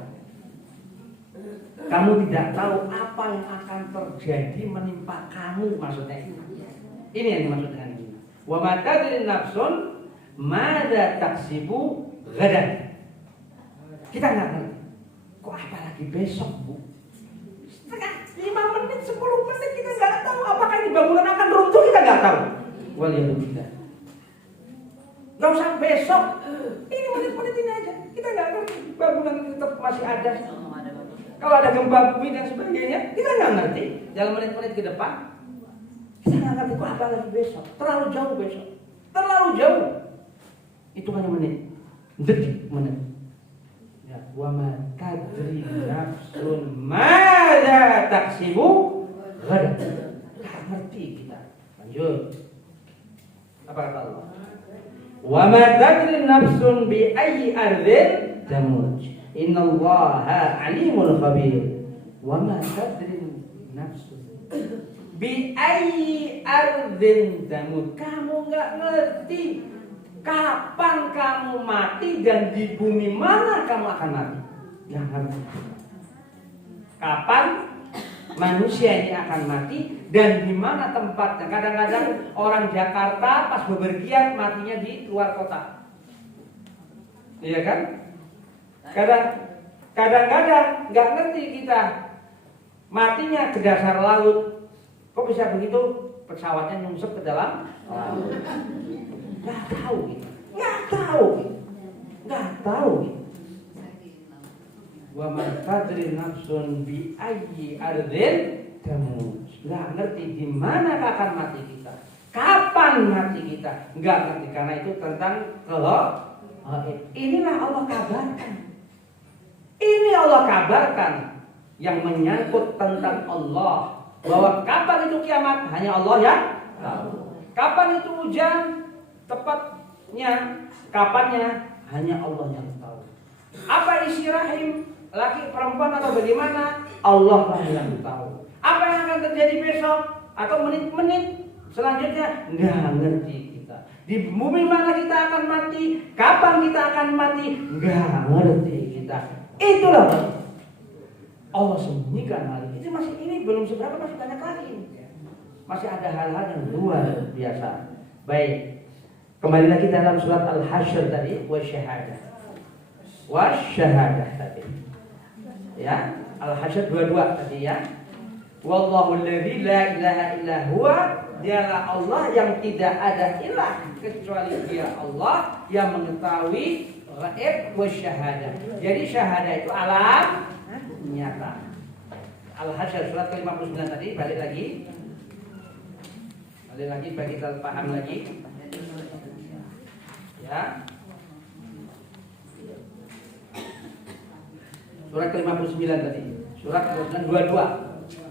Kamu tidak tahu apa yang akan terjadi menimpa kamu, maksudnya ini. Ini yang dimaksud dengan ini. Wa ma tadri nafsun madza taksibu ghadan. Kita nggak tahu. Kok apalagi besok, Bu? Setengah 5 menit, 10 menit kita nggak tahu. Apakah ini bangunan akan runtuh, kita nggak tahu. Waliyadzubillah. Gak usah besok. Ini menit-menit ini aja. Kita nggak ngerti. Bangunan tetap masih ada. Kalau ada gempa bumi dan sebagainya, kita nggak ngerti. Dalam menit-menit ke depan, kita nggak ngerti kok apa lagi besok. Terlalu jauh besok. Terlalu jauh. Itu hanya menit, detik, menit. Ya, wa ma tadri nafsun madza taksibu ghadan. Nggak ngerti kita. Lanjut. Apa kata Allah? Wa ma tadri nafsun bi ayyi ardhin tamut. Innallaha alimul khabir. Wa ma tadri nafsun bi ayyi ardhin tamut. Kamu enggak ngerti kapan kamu mati dan di bumi mana kamu akan mati. Enggak ngerti. Kapan manusia ini akan mati dan di mana tempatnya. Kadang-kadang orang Jakarta pas bepergian matinya di luar kota. Iya kan? Kadang-kadang nggak ngerti kita matinya ke dasar laut. Kok bisa begitu? Pesawatnya nyungsep ke dalam laut. Nggak tahu gitu. Nggak tahu gitu. Wa man tadri nafsun bi ayyi ardhin tamut. Nggak ngerti di mana akan mati kita. Kapan mati kita? Nggak ngerti karena itu tentang inilah Allah kabarkan. Ini Allah kabarkan yang menyangkut tentang Allah, bahwa kapan itu kiamat hanya Allah yang tahu. Kapan itu hujan tepatnya, kapannya hanya Allah yang tahu. Apa isi rahim laki perempuan atau bagaimana, Allah lah yang tahu. Apa yang akan terjadi besok atau menit-menit selanjutnya nggak ngerti kita. Di bumi mana kita akan mati, kapan kita akan mati, nggak ngerti kita. Itulah Allah sembunyikan hal ini. Ini belum seberapa, masih banyak lagi. Masih ada hal-hal yang luar biasa. Baik, kembali lagi dalam surat Al-Hasyr tadi, wasyahadah tadi. Ya, Al-Hasyr 22 tadi ya. Wallahu alladzi la ilaha illa huwa, dialah Allah yang tidak ada ilah kecuali Dia, Allah yang mengetahui ghaib wa syahadah. Jadi syahadah itu alam nyata. Al-Hasyr surat ke-59 tadi, balik lagi biar kita paham lagi. Ya. Surat ke-59 tadi. Surat ke-59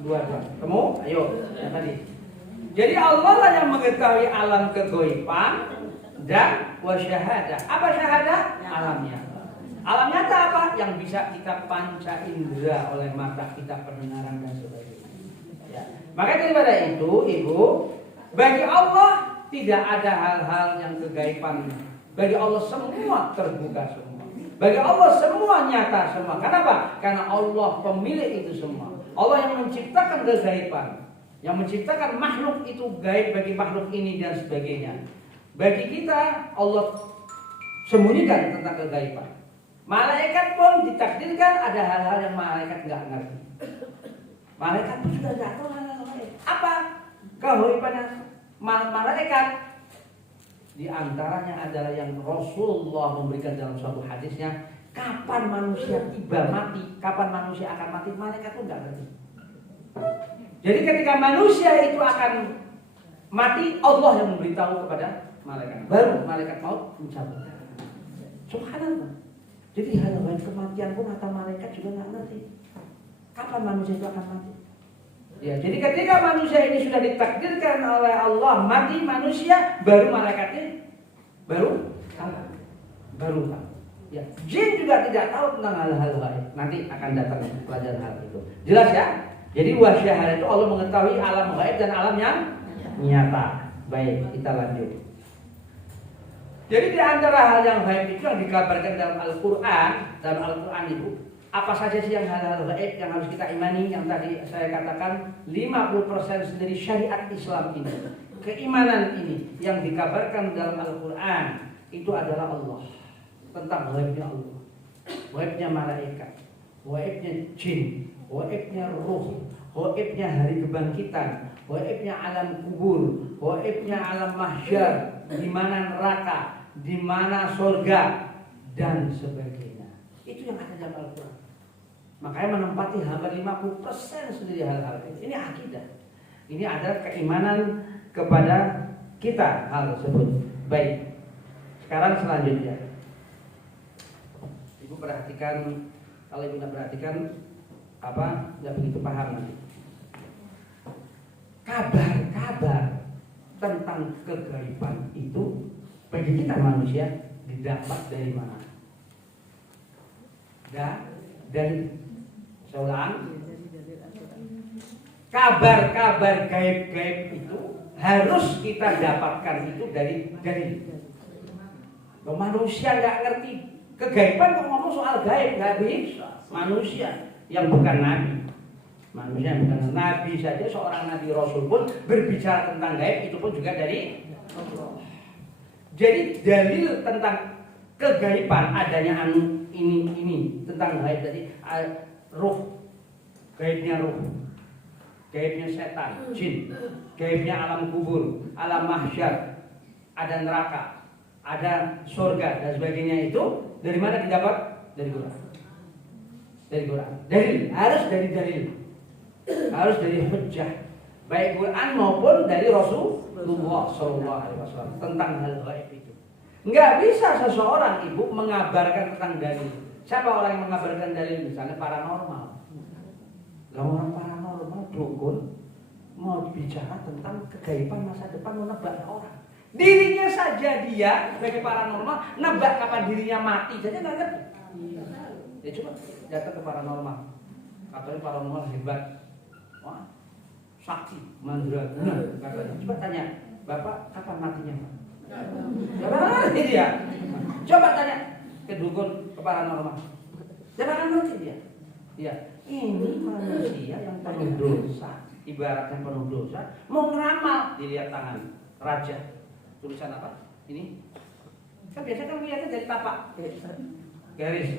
22. Kamu? Ayo, yang tadi. Jadi Allah lah yang mengetahui alam kegoiban dan wasyahadah. Apa syahadah? Alam nyata. Alam nyata apa? Yang bisa kita panca indera oleh mata kita, pendengaran dan sebagainya. Ya. Maka daripada itu, Ibu, bagi Allah tidak ada hal-hal yang kegaiban. Bagi Allah semua terbuka semua. Bagi Allah semua nyata semua. Kenapa? Karena Allah pemilik itu semua. Allah yang menciptakan kegaiban, yang menciptakan makhluk itu gaib bagi makhluk ini dan sebagainya. Bagi kita Allah sembunyikan tentang kegaiban. Malaikat pun ditakdirkan ada hal-hal yang malaikat nggak ngerti. Malaikat pun sudah nggak tahu hal-hal gaib. Apa kegaibannya malaikat? Di antaranya adalah yang Rasulullah memberikan dalam suatu hadisnya, kapan manusia tiba mati, kapan manusia akan mati, malaikat pun nggak ngerti. Jadi ketika manusia itu akan mati, Allah yang memberitahu kepada malaikat. Baru malaikat maut mencabut. Subhanallah. Jadi hal-hal kematian pun kata malaikat juga nggak ngerti. Kapan manusia itu akan mati? Ya, jadi ketika manusia ini sudah ditakdirkan oleh Allah mati manusia, baru malaikatnya baru tahu. Ya, jin juga tidak tahu tentang hal-hal gaib. Nanti akan datang pelajaran hal itu. Jelas ya? Jadi wasyahadah itu Allah mengetahui alam gaib dan alam yang nyata. Baik, kita lanjut. Jadi di antara hal yang gaib itu yang dikabarkan dalam Al-Qur'an itu apa saja sih yang hal-hal gaib yang harus kita imani? Yang tadi saya katakan 50% sendiri syariat Islam ini, keimanan ini yang dikabarkan dalam Al-Quran itu adalah Allah, tentang gaibnya Allah, gaibnya malaikat, gaibnya jin, gaibnya ruh, gaibnya hari kebangkitan, gaibnya alam kubur, gaibnya alam mahsyar, di mana neraka, di mana surga dan sebagainya. Itu yang ada dalam Al-Quran. Makanya menempati hampir 50% sendiri hal-hal ini. Ini akidah. Ini adalah keimanan kepada kita hal tersebut. Baik. Sekarang selanjutnya. Ibu perhatikan, kalau ibu tidak perhatikan apa nggak begitu paham nanti. Kabar-kabar tentang kegaiban itu bagi kita manusia didapat dari mana? Dari kabar-kabar gaib-gaib itu harus kita dapatkan itu dari manusia nggak ngerti kegaiban kok ngomong soal gaib nggak bisa. Manusia yang bukan nabi, manusia yang bukan nabi saja, seorang nabi rasul pun berbicara tentang gaib itu pun juga dari Allah. Jadi dalil tentang kegaiban adanya ini tentang gaib tadi. Ruh, gaibnya ruh, gaibnya setan, jin, gaibnya alam kubur, alam mahsyar, ada neraka, ada surga dan sebagainya itu dari mana didapat? Dari Quran. Dari Quran. Dalil, harus dari dalil. Harus dari hujjah. Baik Quran maupun dari Rasulullah SAW tentang hal gaib itu. Enggak bisa seseorang ibu mengabarkan tentang dalil. Siapa orang yang mengabarkan dalil? Misalnya paranormal. Orang paranormal dukun mau bicara tentang kegaiban masa depan, mau nebak orang. Dirinya saja dia sebagai paranormal nebak kapan dirinya mati saja nggak ngerti. Ya coba datang ke paranormal. Katanya paranormal hebat. Wah, sakti, mandraguna katanya. Coba tanya, Bapak kapan matinya, Pak? Ya ngerti dia. Coba tanya ke dukun, ke paranormal. Jangan ngerti dia. Ya, ini manusia yang penuh dosa, ibaratnya penuh dosa, mau ngeramal, dilihat tangan raja. Tulisan apa? Ini. Kan biasa kan lihatnya dari tapak. Garis.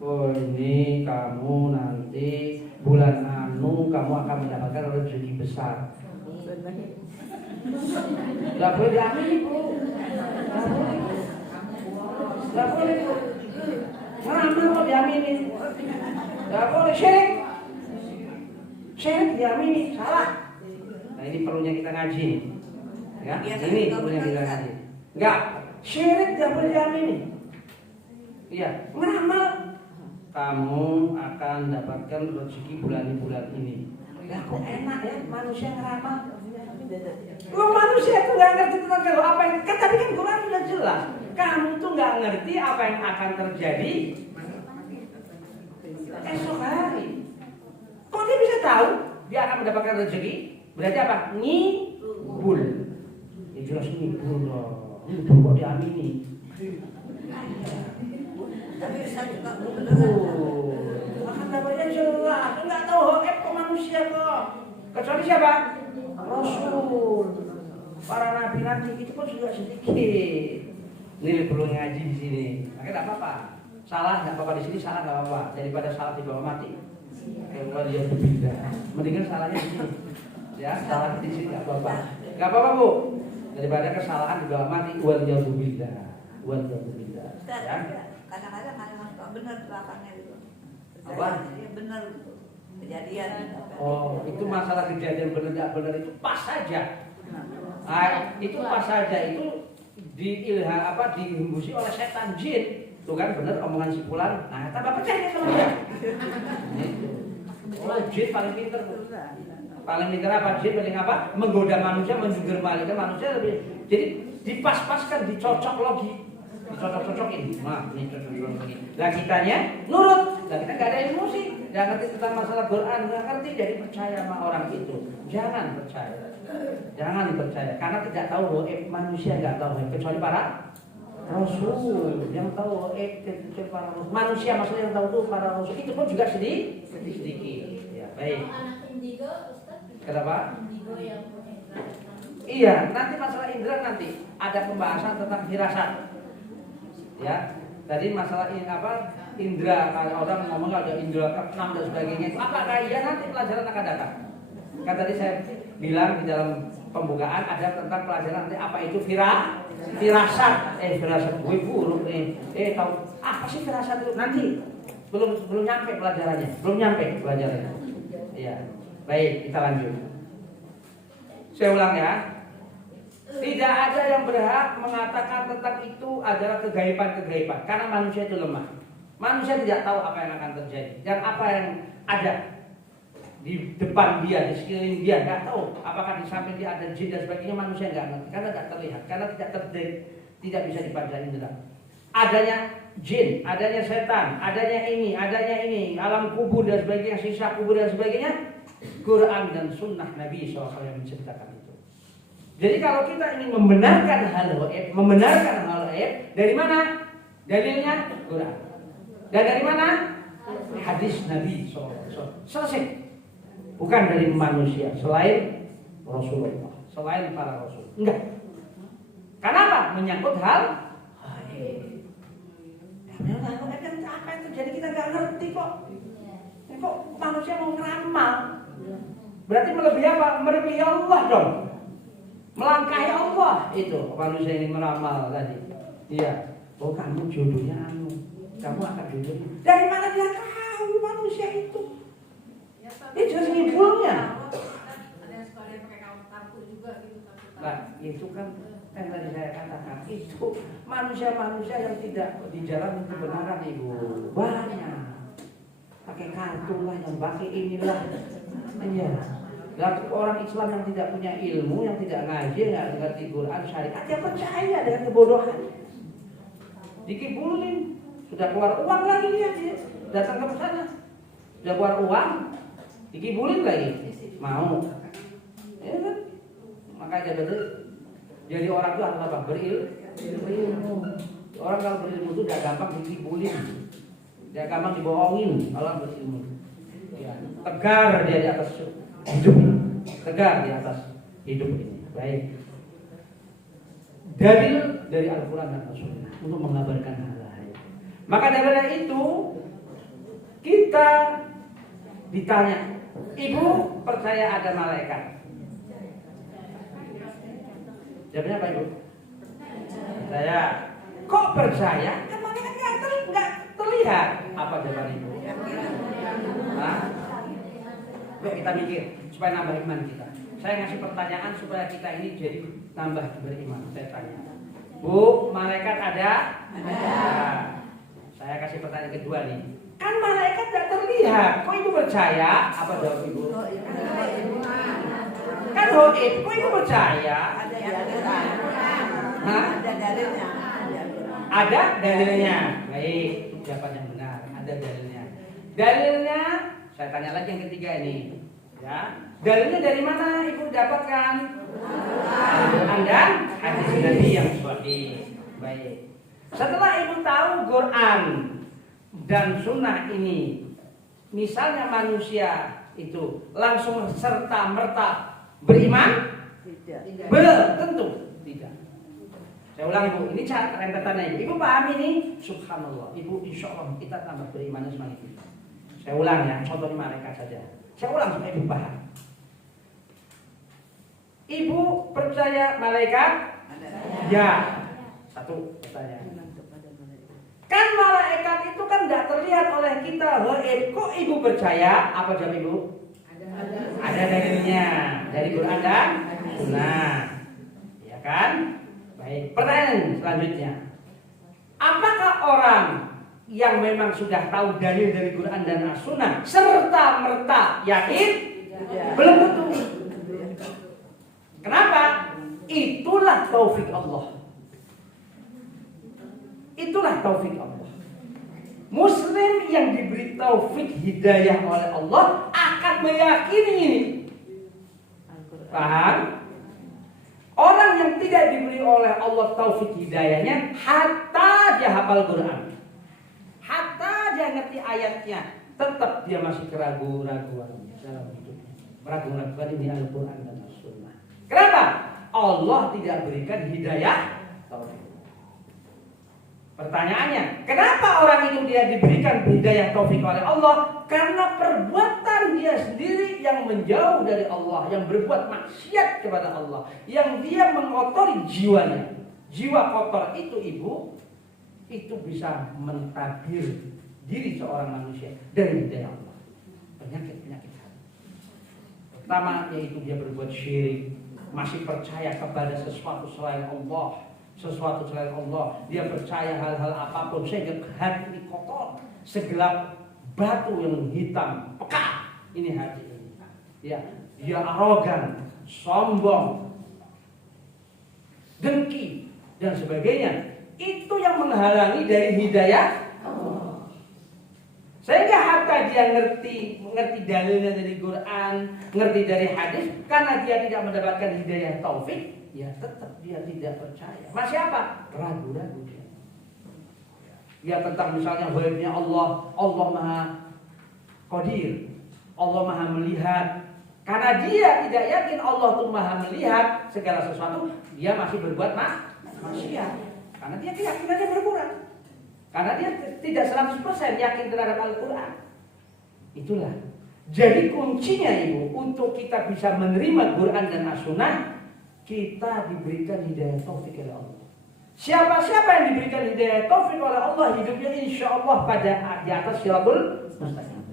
Oh, ini kamu nanti bulan anu kamu akan mendapatkan rezeki besar. Gak boleh diamini, Bu. Gak boleh, Bu. Ngeramal kok diamini. Gak boleh syirik. Syirik diamini, salah. Nah ini perlunya kita ngaji. Ya, ini perlunya kita ngaji. Enggak, syirik gak boleh diamini. Iya, ngeramal kamu akan dapatkan rezeki bulan ini. Ya kok enak ya manusia ngeramal. Lo manusia itu gak ngerti tentang kalau apa yang tapi kan Quran sudah jelas. Kamu tuh gak ngerti apa yang akan terjadi esok hari. Kok dia bisa tahu dia akan mendapatkan rezeki? Berarti apa? Ngibul. Itu jelas ngibul loh. Ngibul kok diamini. Tapi saya juga belum Akan kabarnya jelas. Enggak tahu hoib kok manusia kok. Kecuali siapa? Rasul. Para nabi-nabi itu pun juga sedikit. Ini perlu ngaji di sini. Makanya enggak apa-apa. Salah enggak apa-apa di sini, salah enggak apa-apa. Daripada salah di bawah mati. Kalau dia berbeda. Mendingan salahnya di sini. Ya, salah di sini enggak apa-apa. Enggak apa-apa, Bu. Daripada kesalahan di bawah mati, wal yazubillah. Wal yazubillah. Ya. Kadang-kadang ada benar belakangnya itu. Apa? Dia benar kejadian. Oh, itu masalah kejadian benar enggak benar itu pas saja. Itu pas saja itu dihembusi oleh setan jin. Tuh kan benar omongan si Fulan. Nah, tambah percaya sama dia. Itu. Oh, jin paling pintar. Paling pintar apa? Jin paling apa? Menggoda manusia, menjungkir balikan manusia lebih. Jadi dipas-paskan, dicocok logi. Dicocok-cocokin. Nah, ini cocok-cocokin. Lah kitanya nurut. Lah kita enggak ada emosi. Enggak ngerti tentang masalah Quran, enggak ngerti jadi percaya sama orang itu. Jangan percaya. Jangan percaya karena tidak tahu manusia enggak tahu kecuali para Rasul yang tahu para Rasul. Manusia maksudnya yang tahu itu para Rasul. Itu pun juga sedikit. Ya, baik. Anak indigo, Ustaz. Kenapa? Indigo yang indra. Iya, nanti masalah indra nanti ada pembahasan tentang firasat. Ya, tadi masalah ini apa? Indra, kalau orang ngomong ada indra keenam dan sebagainya itu apa? Iya nanti pelajaran akan datang. Kan tadi saya bilang di dalam pembukaan ada tentang pelajaran nanti apa itu firasat. Firasat gue buruk nih. Tahu apa sih firasat itu? Nanti belum nyampe pelajarannya. Iya. Baik, kita lanjut. Saya ulang ya. Tidak ada yang berhak mengatakan tentang itu adalah kegaiban-kegaiban karena manusia itu lemah. Manusia tidak tahu apa yang akan terjadi dan apa yang ada di depan dia, di sekeliling dia, nggak tahu apakah di samping dia ada jin dan sebagainya. Manusia nggak ngerti karena tidak terlihat, karena tidak bisa dipandang indera. Adanya jin, adanya setan, adanya ini, alam kubur dan sebagainya, sisa kubur dan sebagainya. Quran dan Sunnah Nabi SAW yang menceritakan itu. Jadi kalau kita ingin membenarkan hal gaib, dari mana? Dalilnya Quran. Dan dari mana? Hadis Nabi SAW. Selesai. Bukan dari manusia selain Rasulullah, selain para Rasul. Enggak. Kenapa? Menyangkut hal gaib. Apa yang terjadi kita nggak ngerti kok. Kok manusia mau ngeramal? Berarti melebihi apa? Melebihi Allah dong. Melangkahi Allah itu manusia ini meramal tadi. Iya. Oh kamu jodohnya kamu akan jodohnya. Dari mana dia tahu manusia itu? Dia jelas ngibulnya. Ada yang suka dia pakai kartu juga gitu. Nah itu kan yang tadi saya katakan itu manusia-manusia yang tidak di jalan kebenaran ibu banyak. Pakai kartu lah, yang pakai inilah. Iya. Dan orang Islam yang tidak punya ilmu, yang tidak ngaji, nggak ngerti Quran syariat, dia percaya dengan kebodohan. Dikibulin, sudah keluar uang lagi dia datang ke sana, sudah keluar uang, dikibulin lagi, mau, ya kan? Makanya jadi orang itu harus apa? Berilmu. Orang kalau berilmu itu tidak gampang dikibulin, tidak gampang dibohongin kalau berilmu. Ya, tegar dia di atas hidup ini, tegar di atas hidup ini. Baik. Dalil dari Al-Quran dan As-Sunnah untuk mengabarkan hal-hal. Maka dari itu kita ditanya, ibu percaya ada malaikat? Jawabnya apa ibu? Percaya. Kok percaya? Kan malaikat nggak terlihat. Apa jawaban ibu? Hah? Yuk kita mikir supaya nambah iman kita. Saya ngasih pertanyaan supaya kita ini jadi tambah beriman. Saya tanya, Bu, malaikat ada? Ada. Saya kasih pertanyaan kedua nih. Kan malaikat tidak terlihat. Kok ibu percaya? Apa jawab ibu? Kan hoib. Kok ibu percaya? Ada dalilnya. Hah? Ada dalilnya. Ada dalilnya. Baik, jawaban yang benar. Ada dalilnya. Dalilnya, saya tanya lagi yang ketiga ini. Ya, dalilnya dari mana ibu dapatkan? Anda hadis Nabi yang sahih. Baik. Setelah ibu tahu Quran dan sunnah ini, misalnya manusia itu langsung serta merta beriman? Tidak. Belum tentu tidak. Saya ulang ibu, ini cara rentetannya ibu. Ibu paham ini? Subhanallah. Ibu insya Allah kita tambah beriman semakin kita. Saya ulang ya, contohnya malaikat saja. Saya ulang supaya ibu paham. Ibu percaya malaikat? Ya. Satu pertanyaan. Kan malaikat itu kan tidak terlihat oleh kita. Kok ibu percaya? Apa jawab ibu? Ada dalilnya dari Quran dan Sunnah. Ya kan? Baik. Pertanyaan selanjutnya. Apakah orang yang memang sudah tahu dalil dari Quran dan Sunnah serta merta yakin? Belum tentu. Kenapa? Itulah taufik Allah. Itulah taufik Allah. Muslim yang diberi taufik hidayah oleh Allah akan meyakini ini. Paham? Orang yang tidak diberi oleh Allah taufik hidayahnya, hatta dia hafal Quran, hatta dia ngerti ayatnya, tetap dia masih keraguan-raguan dalam hidupnya. Keraguan-raguan ini Al-Quran dan As-Sunnah. Kenapa? Allah tidak berikan hidayah taufik. Pertanyaannya, kenapa orang itu dia diberikan hidayah taufik oleh Allah? Karena perbuatan dia sendiri yang menjauh dari Allah, yang berbuat maksiat kepada Allah, yang dia mengotori jiwanya. Jiwa kotor itu ibu, itu bisa mentabir diri seorang manusia dari hidayah Allah. Penyakit-penyakit hati. Pertama yaitu dia berbuat syirik, masih percaya kepada sesuatu selain Allah. Sesuatu selain Allah, dia percaya hal-hal apapun sehingga hati ini kotor, segelap batu yang hitam, pekat. Ini hati ini. Ya, dia arogan, sombong, dengki dan sebagainya. Itu yang menghalangi dari hidayah Allah. Sehingga hatta dia ngerti dalilnya dari Quran, ngerti dari hadis, karena dia tidak mendapatkan hidayah taufik, ya tetap dia tidak percaya. Masih apa? Ragu-ragu dia. Ya tentang misalnya gaibnya Allah, Allah Maha Qadir, Allah Maha melihat. Karena dia tidak yakin Allah itu Maha melihat segala sesuatu, dia masih berbuat maksiat. Karena dia keyakinannya berkurang. Karena dia tidak 100% yakin terhadap Al-Quran. Itulah. Jadi kuncinya ibu, untuk kita bisa menerima Quran dan As-Sunnah, kita diberikan hidayah taufik oleh Allah. Siapa-siapa yang diberikan hidayah taufik oleh Allah, hidupnya insya Allah pada di atas siratul mustaqim.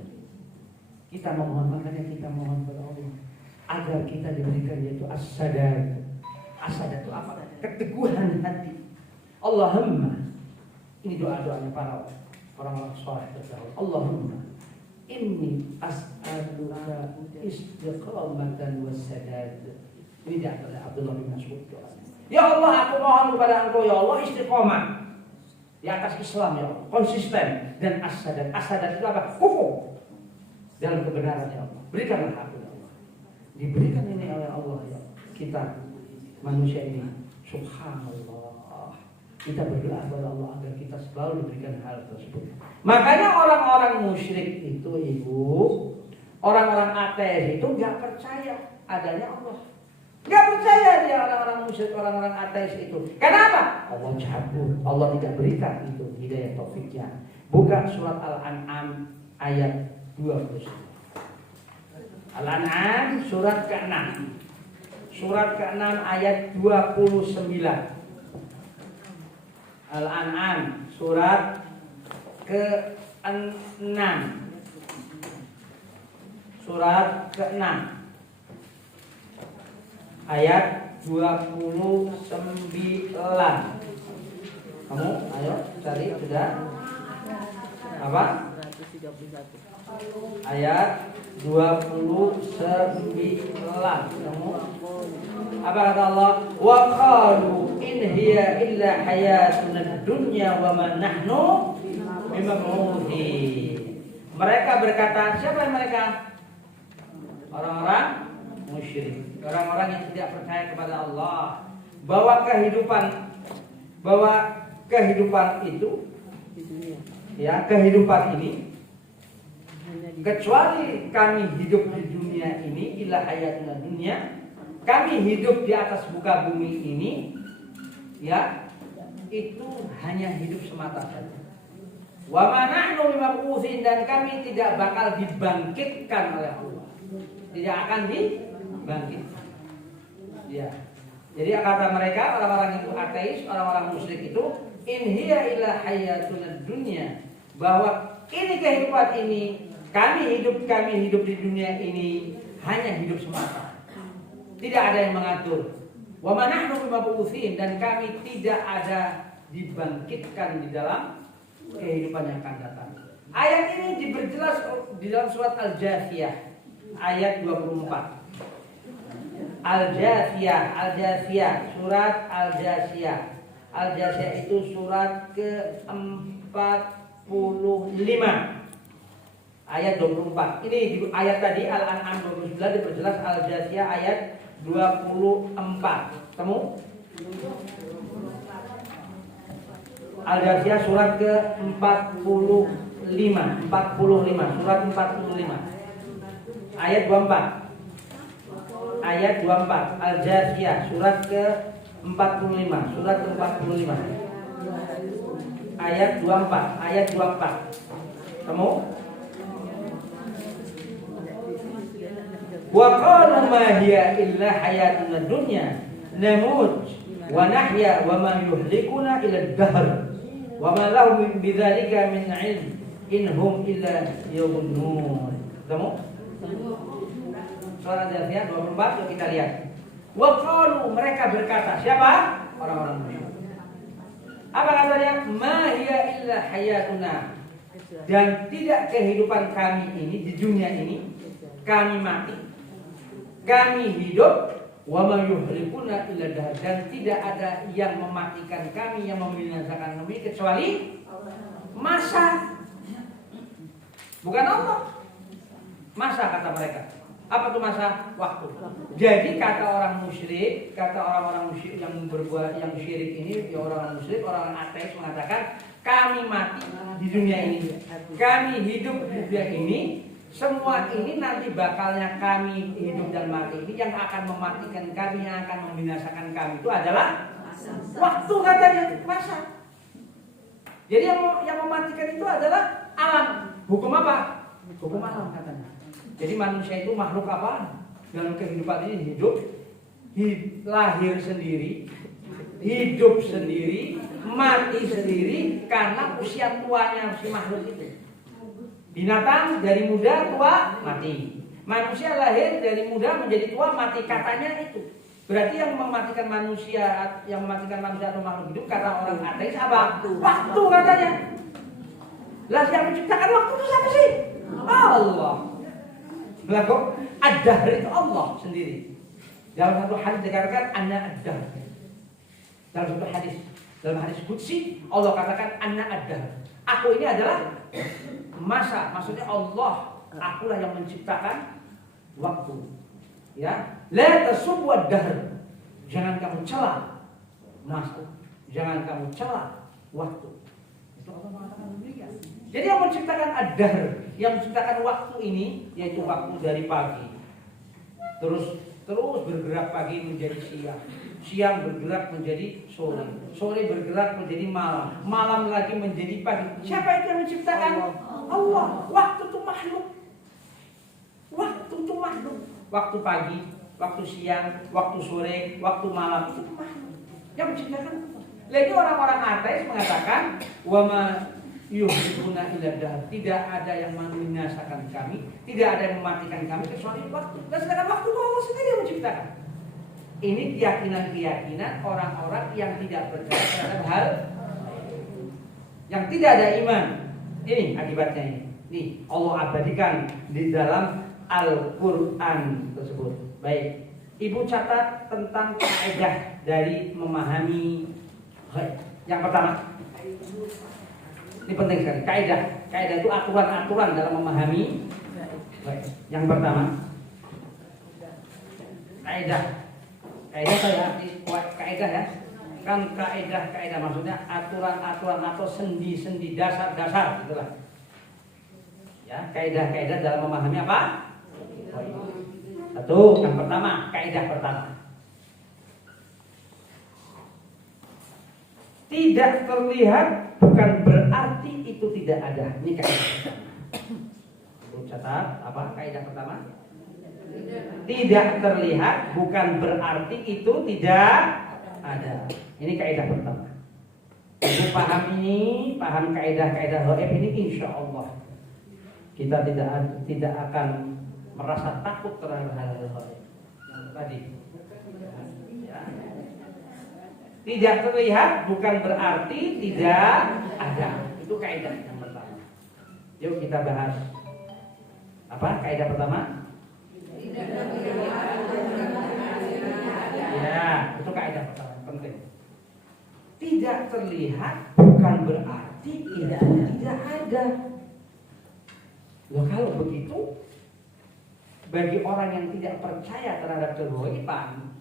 Kita makanya kita mohon kepada Allah agar kita diberikan yaitu as-sadad. As-sadad itu apa? Keteguhan hati. Allahumma, ini doa-doanya para orang-orang saleh terdahulu. Allahumma inni as'aluka istiqamatan wassadad. Ini dari Abdullah bin Mas'ud. Ya Allah, aku mohon kepada Engkau ya Allah istiqomah di atas Islam ya Allah, konsisten dan as-sadad. As-sadad itu apa? Kukuh dalam kebenaran ya Allah. Berikanlah aku ya Allah. Diberikan ini oleh Allah ya Allah. Kita manusia ini, subhanallah. Kita berdoa kepada Allah agar kita selalu diberikan hal tersebut. Makanya orang-orang musyrik itu ibu, orang-orang ateis itu nggak percaya adanya Allah. Nggak percaya dia orang-orang musyrik, orang-orang ateis itu. Kenapa? Allah cabut, Allah tidak berikan itu hidayah taufiknya. Buka surat Al-An'am ayat 29. Al-An'am surat ke-6. Surat ke-6 ayat 29. Al-An'am surat ke-6. Surat ke-6 ayat 29. Kamu ayo cari sudah. Apa? 131. Ayat 29. Kamu apa kata Allah? Wa qalu in hiya illa hayatuna dunya wa ma nahnu bimab'utsin. Mereka berkata, siapa yang mereka? Orang-orang musyrik, orang-orang yang tidak percaya kepada Allah. bahwa kehidupan itu, ya, kehidupan ini, kecuali kami hidup di dunia ini, ila hayatuna dunia, kami hidup di atas muka bumi ini, ya, itu hanya hidup semata saja. Wa ma nahnu bimab'utsin, dan kami tidak bakal dibangkitkan oleh Allah. Tidak akan dibangkitkan. Ya. Jadi kata mereka, orang-orang itu ateis, orang-orang musyrik itu, in hiya illa hayatuna dunya, bahwa ini kehidupan ini, kami hidup di dunia ini hanya hidup semata. Tidak ada yang mengatur. Wa ma nahnu bimab'utsin, dan kami tidak ada dibangkitkan di dalam kehidupan yang akan datang. Ayat ini diperjelas di dalam surat Al-Jathiyah ayat 24. Al-Jathiyah, surat Al-Jathiyah. Al-Jathiyah itu surat ke-45 ayat 24. Ini di ayat tadi Al-An'am 29 diperjelas Al-Jathiyah ayat 24. Temu? Al-Jathiyah surat ke-45, surat 45 ayat 24. Ayat 24 Al-Jathiyah surat ke-45, surat ke-45 ayat 24. Temu? Wa qalu ma hiya illa hayatuna dunya namut wa nahya wa ma yuhlikuna illa ad-dahr wa ma lahum bidzalika min ilm in hum illa yadhunnun. Temu? Surah Al-Jathiyah 24, yuk kita lihat. Wa qalu, mereka berkata, siapa? Orang-orang musyrik. Apa katanya? Ma hiya illa hayatuna, dan tidak kehidupan kami ini di dunia ini, kami mati, kami hidup, wa ma yuhlikuna illa dahr, dan tidak ada yang mematikan kami, yang membinasakan kami kecuali masa. Bukan Allah. Masa, kata mereka. Apa tuh masa? Waktu. Jadi kata orang musyrik, kata orang-orang musyrik yang berbuat yang syirik ini, ya orang musyrik, orang ateis mengatakan, kami mati di dunia ini, kami hidup di dunia ini, semua ini nanti bakalnya kami hidup dan mati ini, yang akan mematikan kami, yang akan membinasakan kami itu adalah waktu, katanya, masa. Jadi yang mematikan itu adalah alam. Hukum apa? Hukum alam, katanya. Jadi manusia itu makhluk apa? Dalam kehidupan ini hidup, lahir sendiri, hidup sendiri, mati sendiri karena usia tuanya si makhluk itu. Binatang dari muda tua mati. Manusia lahir dari muda menjadi tua mati, katanya itu. Berarti yang mematikan manusia atau makhluk hidup, kata orang ateis apa? Waktu, katanya. Lah yang menciptakan waktu itu siapa sih? Allah. Lah kok ad-dahr itu Allah sendiri. Dalam satu hadis dikatakan anna ad-dahr. Dalam hadis qudsi Allah katakan anna ad-dahr. Aku ini adalah masa. Maksudnya Allah, akulah yang menciptakan waktu. Ya, la tasubbu ad-dahr. Jangan kamu cela masa. Jangan kamu cela waktu. Itu Allah mengatakan demikian. Jadi yang menciptakan ad-dahr, yang menciptakan waktu ini, yaitu waktu dari pagi, terus bergerak pagi menjadi siang, siang bergerak menjadi sore, sore bergerak menjadi malam, malam lagi menjadi pagi. Siapa itu yang menciptakan? Allah. Waktu itu makhluk. Waktu itu makhluk. Waktu pagi, waktu siang, waktu sore, waktu malam, itu makhluk yang menciptakan. Lagi orang-orang ateis mengatakan wama yuhlikuna illa dahr, tidak ada yang membinasakan kami, tidak ada yang mematikan kami kecuali waktu. Dan sedangkan waktu itu Allah sendiri yang menciptakan. Ini keyakinan-keyakinan orang-orang yang tidak percaya terhadap hal, yang tidak ada iman. Ini akibatnya ini. Nih, Allah abadikan di dalam Al-Quran tersebut. Baik, Ibu catat tentang kaidah dari memahami. Yang pertama, ini penting sekali. Kaidah itu aturan-aturan dalam memahami. Yang pertama, Kaidah saya kaidah ya. Kan kaidah maksudnya aturan-aturan atau sendi-sendi dasar-dasar gitulah. Ya, kaidah-kaidah dalam memahami apa? Satu, yang pertama, kaidah pertama. Tidak terlihat bukan berarti itu tidak ada. Ini kaidah pertama. Catat apa kaidah pertama? Tidak terlihat bukan berarti itu tidak ada. Ini kaidah pertama. Ibu paham ini, paham kaidah-kaidah gaib ini, insya Allah kita tidak akan merasa takut terhadap hal-hal gaib. Yang tadi. Ya. Tidak terlihat bukan berarti tidak ada. Itu kaidah yang pertama. Yuk kita bahas. Apa kaidah pertama? Ya, itu kaidah pertama penting. Tidak terlihat bukan berarti tidak ada. Loh, kalau begitu, bagi orang yang tidak percaya terhadap kegaiban,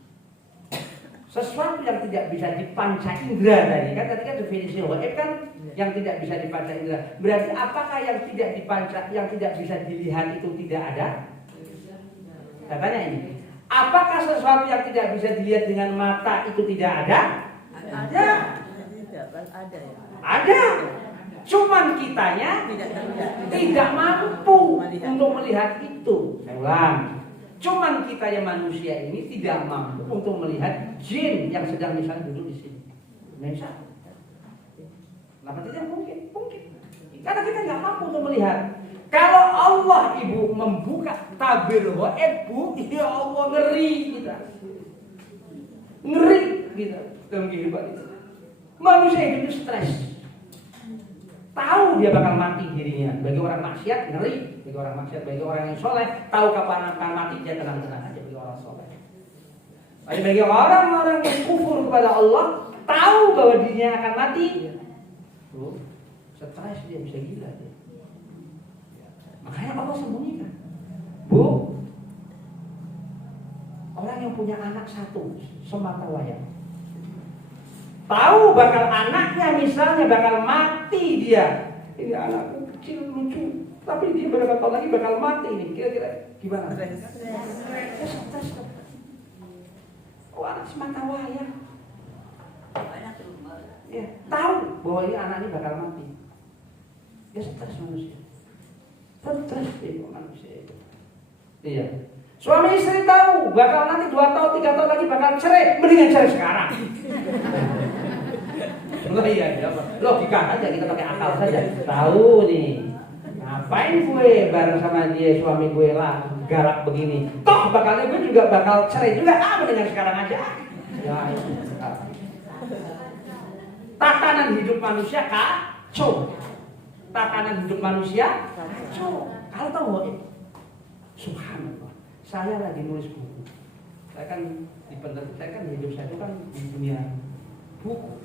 sesuatu yang tidak bisa dipanca indera tadi kan definisi gaib kan yang tidak bisa dipanca indera. Berarti apakah yang tidak dipanca, yang tidak bisa dilihat itu tidak ada? Katanya ini, apakah sesuatu yang tidak bisa dilihat dengan mata itu tidak ada? Ada. Ada. Cuman kitanya tidak mampu untuk melihat itu. Saya ulang. Cuman kita yang manusia ini tidak mampu untuk melihat jin yang sedang misalnya duduk di sini. Bisa? Kenapa tidak mungkin? Mungkin. Karena kita nggak mampu untuk melihat. Kalau Allah ibu membuka tabir gaib, bu, ya Allah ngeri kita. Ngeri kita dalam kehidupan itu. Manusia hidup itu stres. Tahu dia bakal mati dirinya. Bagi orang maksiat ngeri, bagi orang maksiat, bagi orang yang soleh tahu kapan akan mati, dia tenang-tenang aja bagi orang soleh. Tapi bagi orang-orang yang kufur kepada Allah, tahu bahwa dirinya akan mati, stres dia, bisa gila dia. Makanya Allah sembunyikan. Bu, orang yang punya anak satu semata wayang, tahu bakal anaknya misalnya bakal mati dia. Ini anakku kecil lucu, tapi dia beberapa tahun lagi bakal mati ini. Kira-kira gimana? Stres. Oh, anak semata wayang. Ya, tahu bahwa ini anak ini bakal mati. Ya stres manusia. Stres itu manusia itu. Iya. Suami istri tahu bakal nanti 2 tahun 3 tahun lagi bakal cerai, mendingan cerai sekarang. Loh iya, logika aja, kita pakai akal saja. Tahu nih, ngapain gue bareng sama dia, suami gue lah galak begini. Toh bakalnya gue juga bakal cerai juga, mendingan sekarang aja. Ya itu. Tatanan hidup manusia kacau. Tatanan hidup manusia kacau. Kalau tahu nggak? Subhanallah. Saya lagi nulis buku. Saya kan hidup saya itu kan di dunia buku.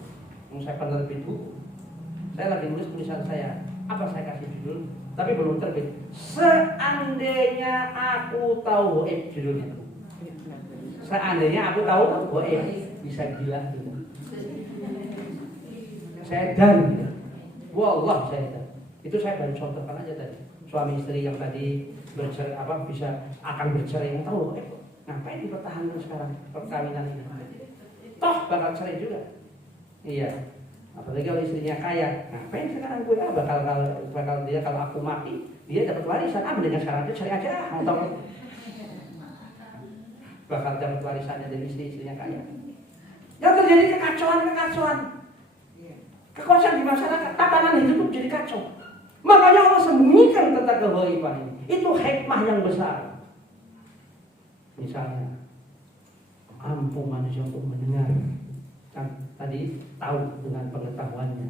Saya penerbit buku. Saya lagi nulis tulisan saya. Apa saya kasih judul? Tapi belum terbit. Seandainya aku tahu judulnya. Seandainya aku tahu bisa gila gitu. Saya dan gitu. Wallah saya dan. Itu saya baru contohkan aja tadi. Suami istri yang tadi bercerai akan bercerai, yang tahu ngapain dipertahankan sekarang perkawinan ini? Toh bakal cerai juga. Iya. Apalagi kalau istrinya kaya, ngapain sekarang gue bakal dia kalau aku mati dia dapat warisan, mendingan sekarang itu cerai aja. Atau bakal dapat warisannya dari istrinya kaya. Yang terjadi kekacauan. Kekosongan di masyarakat, tatanan hidup jadi kacau. Makanya Allah sembunyikan tentang kegaiban ini. Itu hikmah yang besar. Misalnya, mampu manusia untuk mendengar. Kan tadi tahu dengan pengetahuannya.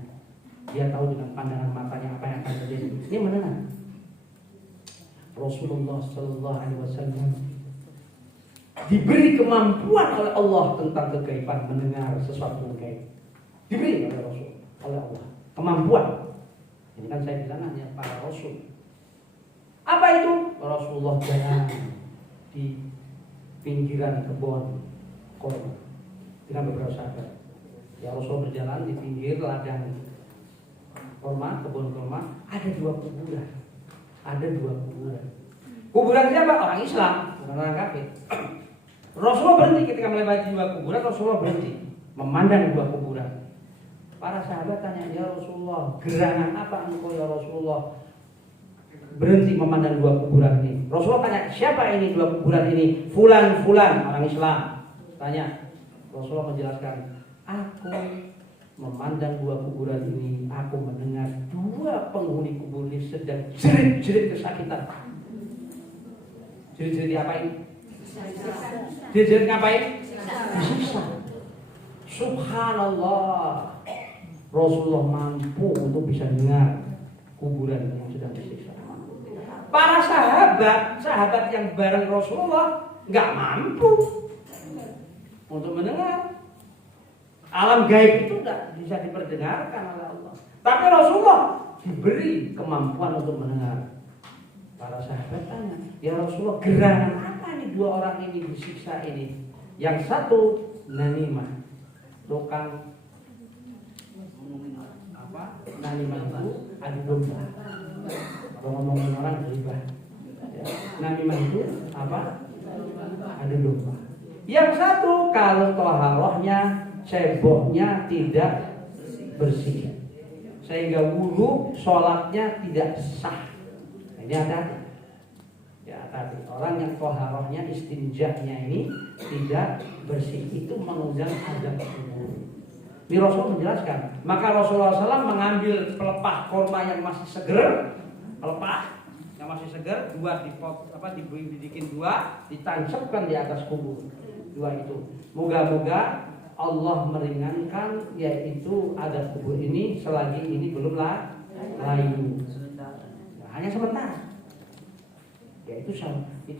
Dia tahu dengan pandangan matanya apa yang akan terjadi. Ini mendengar. Rasulullah Sallallahu Alaihi Wasallam diberi kemampuan oleh Allah tentang kegaiban, mendengar sesuatu yang gaib. Diberi oleh Rasul, oleh Allah kemampuan. Ini kan saya bilang hanya para Rasul. Apa itu? Rasulullah jalan di pinggiran kebun, korma dengan beberapa sahabat. Ya Rasul berjalan di pinggir ladang korma, kebun korma, ada dua kuburan. Kuburan siapa? Orang Islam, bukan orang kafir. Rasulullah berhenti ketika melewati dua kuburan. Rasulullah berhenti memandang dua kuburan. Para sahabat tanya, ya Rasulullah, gerangan apa engkau ya Rasulullah berhenti memandang dua kuburan ini? Rasulullah tanya, siapa ini dua kuburan ini? Fulan, orang Islam. Tanya, Rasulullah menjelaskan, aku memandang dua kuburan ini, aku mendengar dua penghuni kubur ini sedang jerit-jerit kesakitan. Jerit-jerit diapain? Jerit-jerit ngapain? Disiksa. Subhanallah. Rasulullah mampu untuk bisa dengar kuburan yang sedang disiksa. Para sahabat yang bareng Rasulullah nggak mampu untuk mendengar. Alam gaib itu tidak bisa diperdengarkan oleh Allah. Tapi Rasulullah diberi kemampuan untuk mendengar. Para sahabat tanya, ya Rasulullah, gerangan apa nih dua orang ini disiksa ini? Yang satu namimah, tukang apa? Namimah itu adu domba. Kalau ngomongin orang ribah. Namimah itu apa? Adu domba. Yang satu kalau toharohnya, ceboknya tidak bersih, sehingga wudu, sholatnya tidak sah. Ini hati-hati. Ya, hati-hati. Orang yang toharohnya, istinjanya ini tidak bersih, itu mengundang azab kubur. Ini Rasul menjelaskan. Maka Rasulullah SAW mengambil pelepah korma yang masih seger, pelepah yang masih seger, dua dibikin dua, ditancapkan di atas kubur. Dua itu. Moga-moga Allah meringankan, yaitu ada kubur ini selagi ini belum layu. Nah, hanya sebentar. Ya itu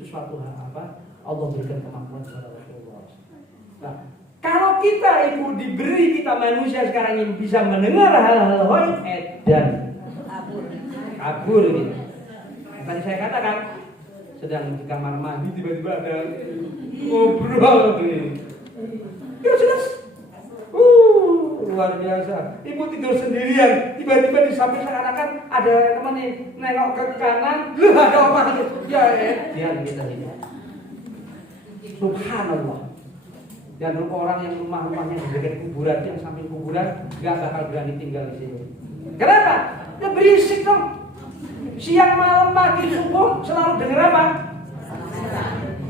suatu hal apa? Allah berikan kemampuan kepada Rasulullah. Nah, kalau kita itu diberi, kita manusia sekarang ini bisa mendengar hal-hal gaib dan kabur gitu. Tadi saya katakan sedang di kamar mandi tiba-tiba ada ngobrol begini. Ya jelas. Luar biasa. Ibu tidur sendirian, tiba-tiba di samping seakan-akan ada teman nih nengok ke kanan, ada orang itu. Ya, dia kita ini. Subhanallah. Dan orang yang rumah-rumahnya di dekat kuburan, yang samping kuburan, gak bakal berani tinggal di sini. Kenapa? Ya berisik dong. Siang malam pagi subuh selalu dengar apa?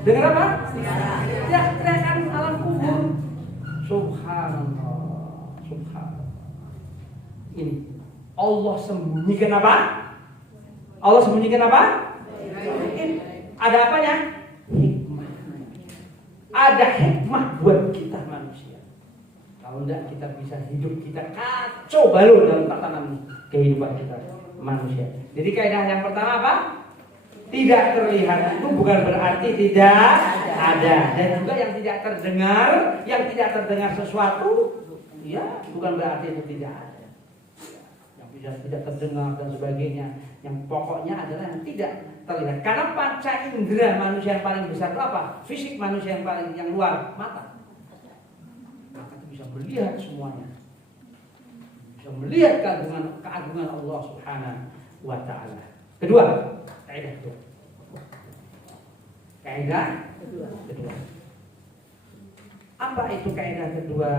Dengar apa? Ya teriakan alam kubur. Subhanallah. Ini Allah sembunyikan apa? Allah sembunyikan apa? Ada apanya? Hikmah. Ada hikmah buat kita manusia. Kalau enggak kita bisa hidup kita kacau balau dalam tatanan kehidupan kita manusia. Jadi kaidah yang pertama apa? Tidak terlihat itu bukan berarti tidak ada. Dan juga yang tidak terdengar sesuatu, ya bukan berarti itu tidak ada. Yang tidak terdengar dan sebagainya. Yang pokoknya adalah yang tidak terlihat. Karena panca indera manusia yang paling besar itu apa? Fisik manusia yang luar, mata. Maka itu bisa melihat semuanya. Bisa melihat keagungan Allah Subhanahu wa ta'ala. Kedua, kaidah kedua. Apa itu kaidah kedua?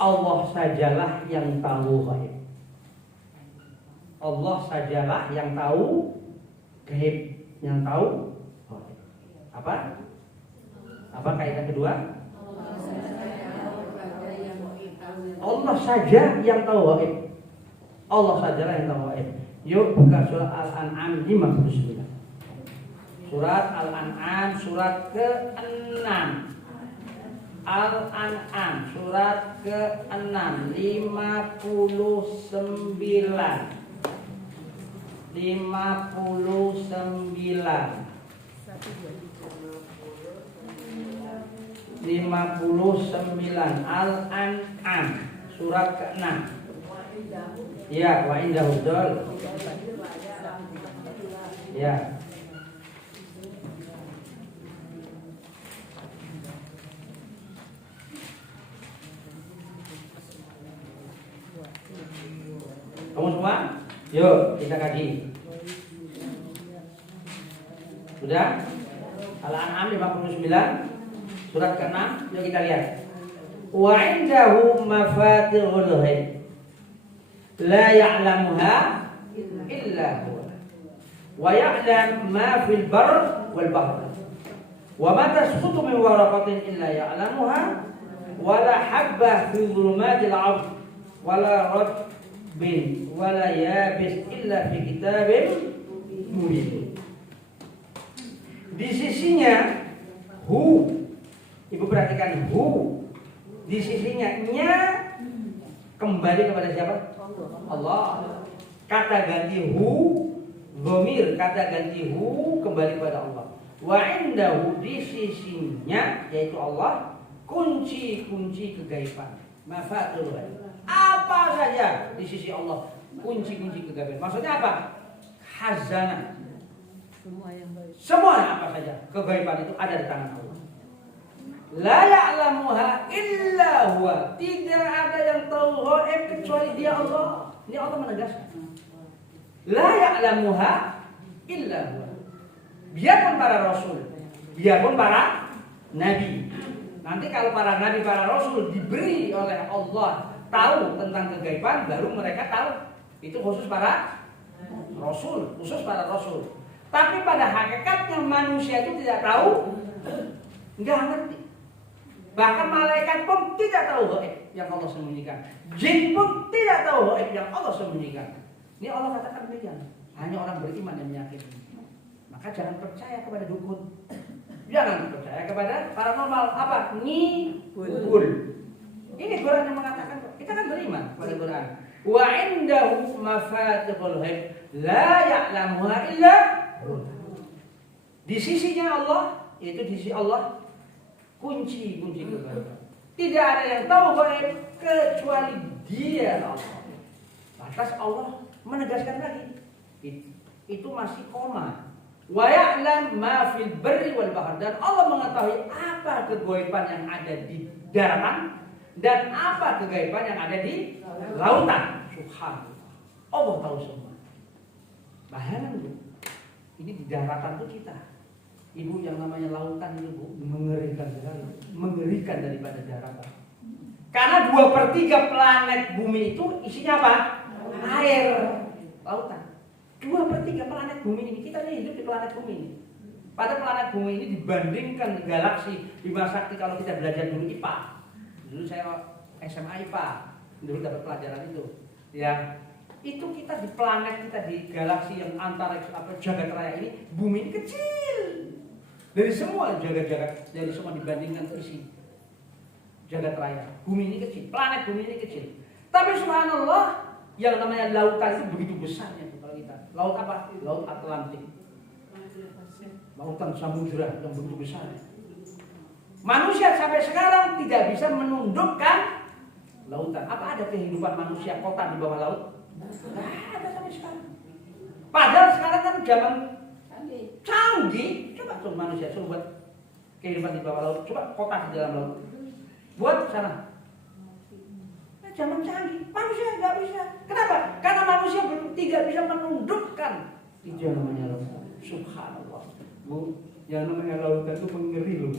Allah sajalah yang tahu gaib. Allah sajalah yang tahu gaib, yang tahu gaib. Apa kaidah kedua? Allah saja yang tahu gaib. Allah sajalah yang tahu gaib. Yuk buka surat Al-An'am 59. Surat Al-An'am surat ke-6. Al-An'am surat ke-6 59 Al-An'am surat ke-6. Ya, wa indahu dol. Ya. Kamu semua? Yuk kita kaji. Sudah? Al-An'am 59 surat ke-6. Yuk kita lihat. Wa 'indahu mafatihul ghaib la ya'lamuha illa huwa wa ya'lam ma fil barr wal bahr wa ma tasqutu min waraqatin illa ya'lamuha wa la habbah fi dhulumatil ardh wa la ratbin wa la yabis illa fi kitabin mubin. Di sisinya Ibu perhatikan di sisinya nya kembali kepada siapa? Allah. Kata ganti dhamir, kata ganti kembali kepada Allah. Wa indahu, di sisinya yaitu Allah, kunci-kunci kegaiban. Mafatihul ghaib. Apa saja di sisi Allah, kunci-kunci kegaiban. Maksudnya apa? Khazanah. Semua apa saja kegaiban itu ada di tangan Allah. La ya'lamuha illa huwa. Tidak ada yang tahu ghaib kecuali Dia, Allah. Ini Allah menegaskan. La ya'lamuha illa huwa. Biarpun para rasul, biarpun para nabi. Nanti kalau para nabi, para rasul diberi oleh Allah tahu tentang kegaiban, baru mereka tahu. Itu khusus para rasul, Tapi pada hakikatnya manusia itu tidak tahu, nggak ngerti. Bahkan malaikat pun tidak tahu gaib yang Allah sembunyikan. Jin pun tidak tahu gaib yang Allah sembunyikan. Ini Allah katakan demikian. Hanya orang beriman yang meyakini. Maka jangan percaya kepada dukun. Jangan percaya kepada paranormal. Apa? Ngibul. Ini Quran yang mengatakan. Kita kan beriman pada Quran. Wa indahu mafatihul ghaib la ya'lamuha illa hu. Di sisinya Allah, yaitu di sisi Allah, kunci-kunci kegaiban. Tidak ada yang tahu gaib kecuali Dia, Allah. Lantas Allah menegaskan lagi. Itu masih koma. Wa ya'lam ma fil barri wal bahr. Dan Allah mengetahui apa kegaiban yang ada di daratan dan apa kegaiban yang ada di lautan. Subhanallah. Allah tahu semua. Bayangkan Bu. Ini di daratan itu kita. Ibu, yang namanya lautan itu Bu, mengerikan sekali. Mengerikan daripada daratan. Karena 2/3 planet bumi itu isinya apa? Air. Lautan. 2/3 planet bumi ini. Kita ini hidup di planet bumi ini. Pada planet bumi ini dibandingkan galaksi Bima Sakti, kalau kita belajar dulu IPA. Dulu saya SMA IPA. Dulu dapat pelajaran itu. Ya. Itu kita di planet kita, di galaksi yang antariksa jagat raya ini, bumi ini kecil. Dari semua jagat-jagat, dari semua dibandingkan isi jagat raya, bumi ini kecil, planet bumi ini kecil. Tapi subhanallah, yang namanya lautan itu begitu besarnya kalau kita. Laut apa? Laut Atlantik. Lautan samudra yang begitu besar. Manusia sampai sekarang tidak bisa menundukkan lautan. Apa ada kehidupan manusia kota di bawah laut? Tidak ada sampai sekarang. Padahal sekarang kan zaman canggih. Coba tuh manusia, coba buat kehidupan di bawah laut. Coba kota di dalam laut. Buat sana. Zaman canggih. Manusia nggak bisa. Kenapa? Karena manusia tidak bisa menundukkan. Itu yang namanya lautan. Subhanallah. Bu, yang namanya lautan itu mengeri loh.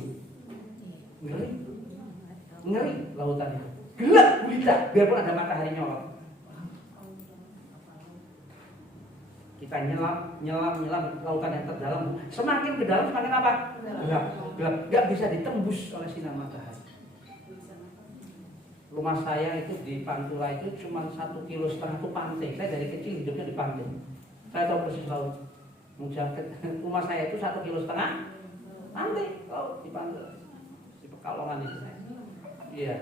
Ngeri lautan itu. Gelap gulita, biarpun ada matahari nyolong. Kita nyelam lautan yang terdalam. Semakin ke dalam semakin apa? Gelap. Gak bisa ditembus oleh sinar matahari. Rumah saya itu di Pantura itu cuma 1,5 kilo itu pantai. Saya dari kecil hidupnya di pantai. Saya tahu persis laut. Rumah saya itu 1,5 kilo pantai. Oh, di Pantura. Di Pekalongan itu. Iya.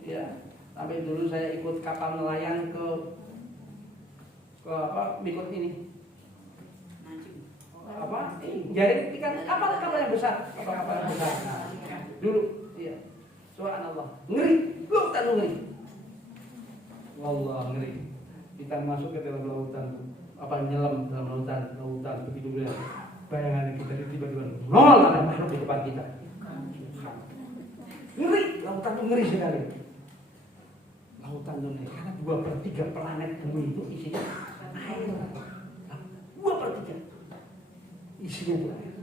Iya. Sampai dulu saya ikut kapal nelayan ke ikut ini. Jaring ikan kapal yang besar. Kapal yang besar. Nah, dulu, iya. Subhanallah. Ngeri. Lautan ngeri. Wallah ngeri. Kita masuk ke dalam lautan. Nyelam dalam lautan begitu begitu. Bayangan kita tiba-tiba nol ada makhluk di depan kita. Ngeri. Lautan itu ngeri sekali. lautan dunia. Karena 2/3 planet bumi itu isinya air. 2/3 isinya itu air.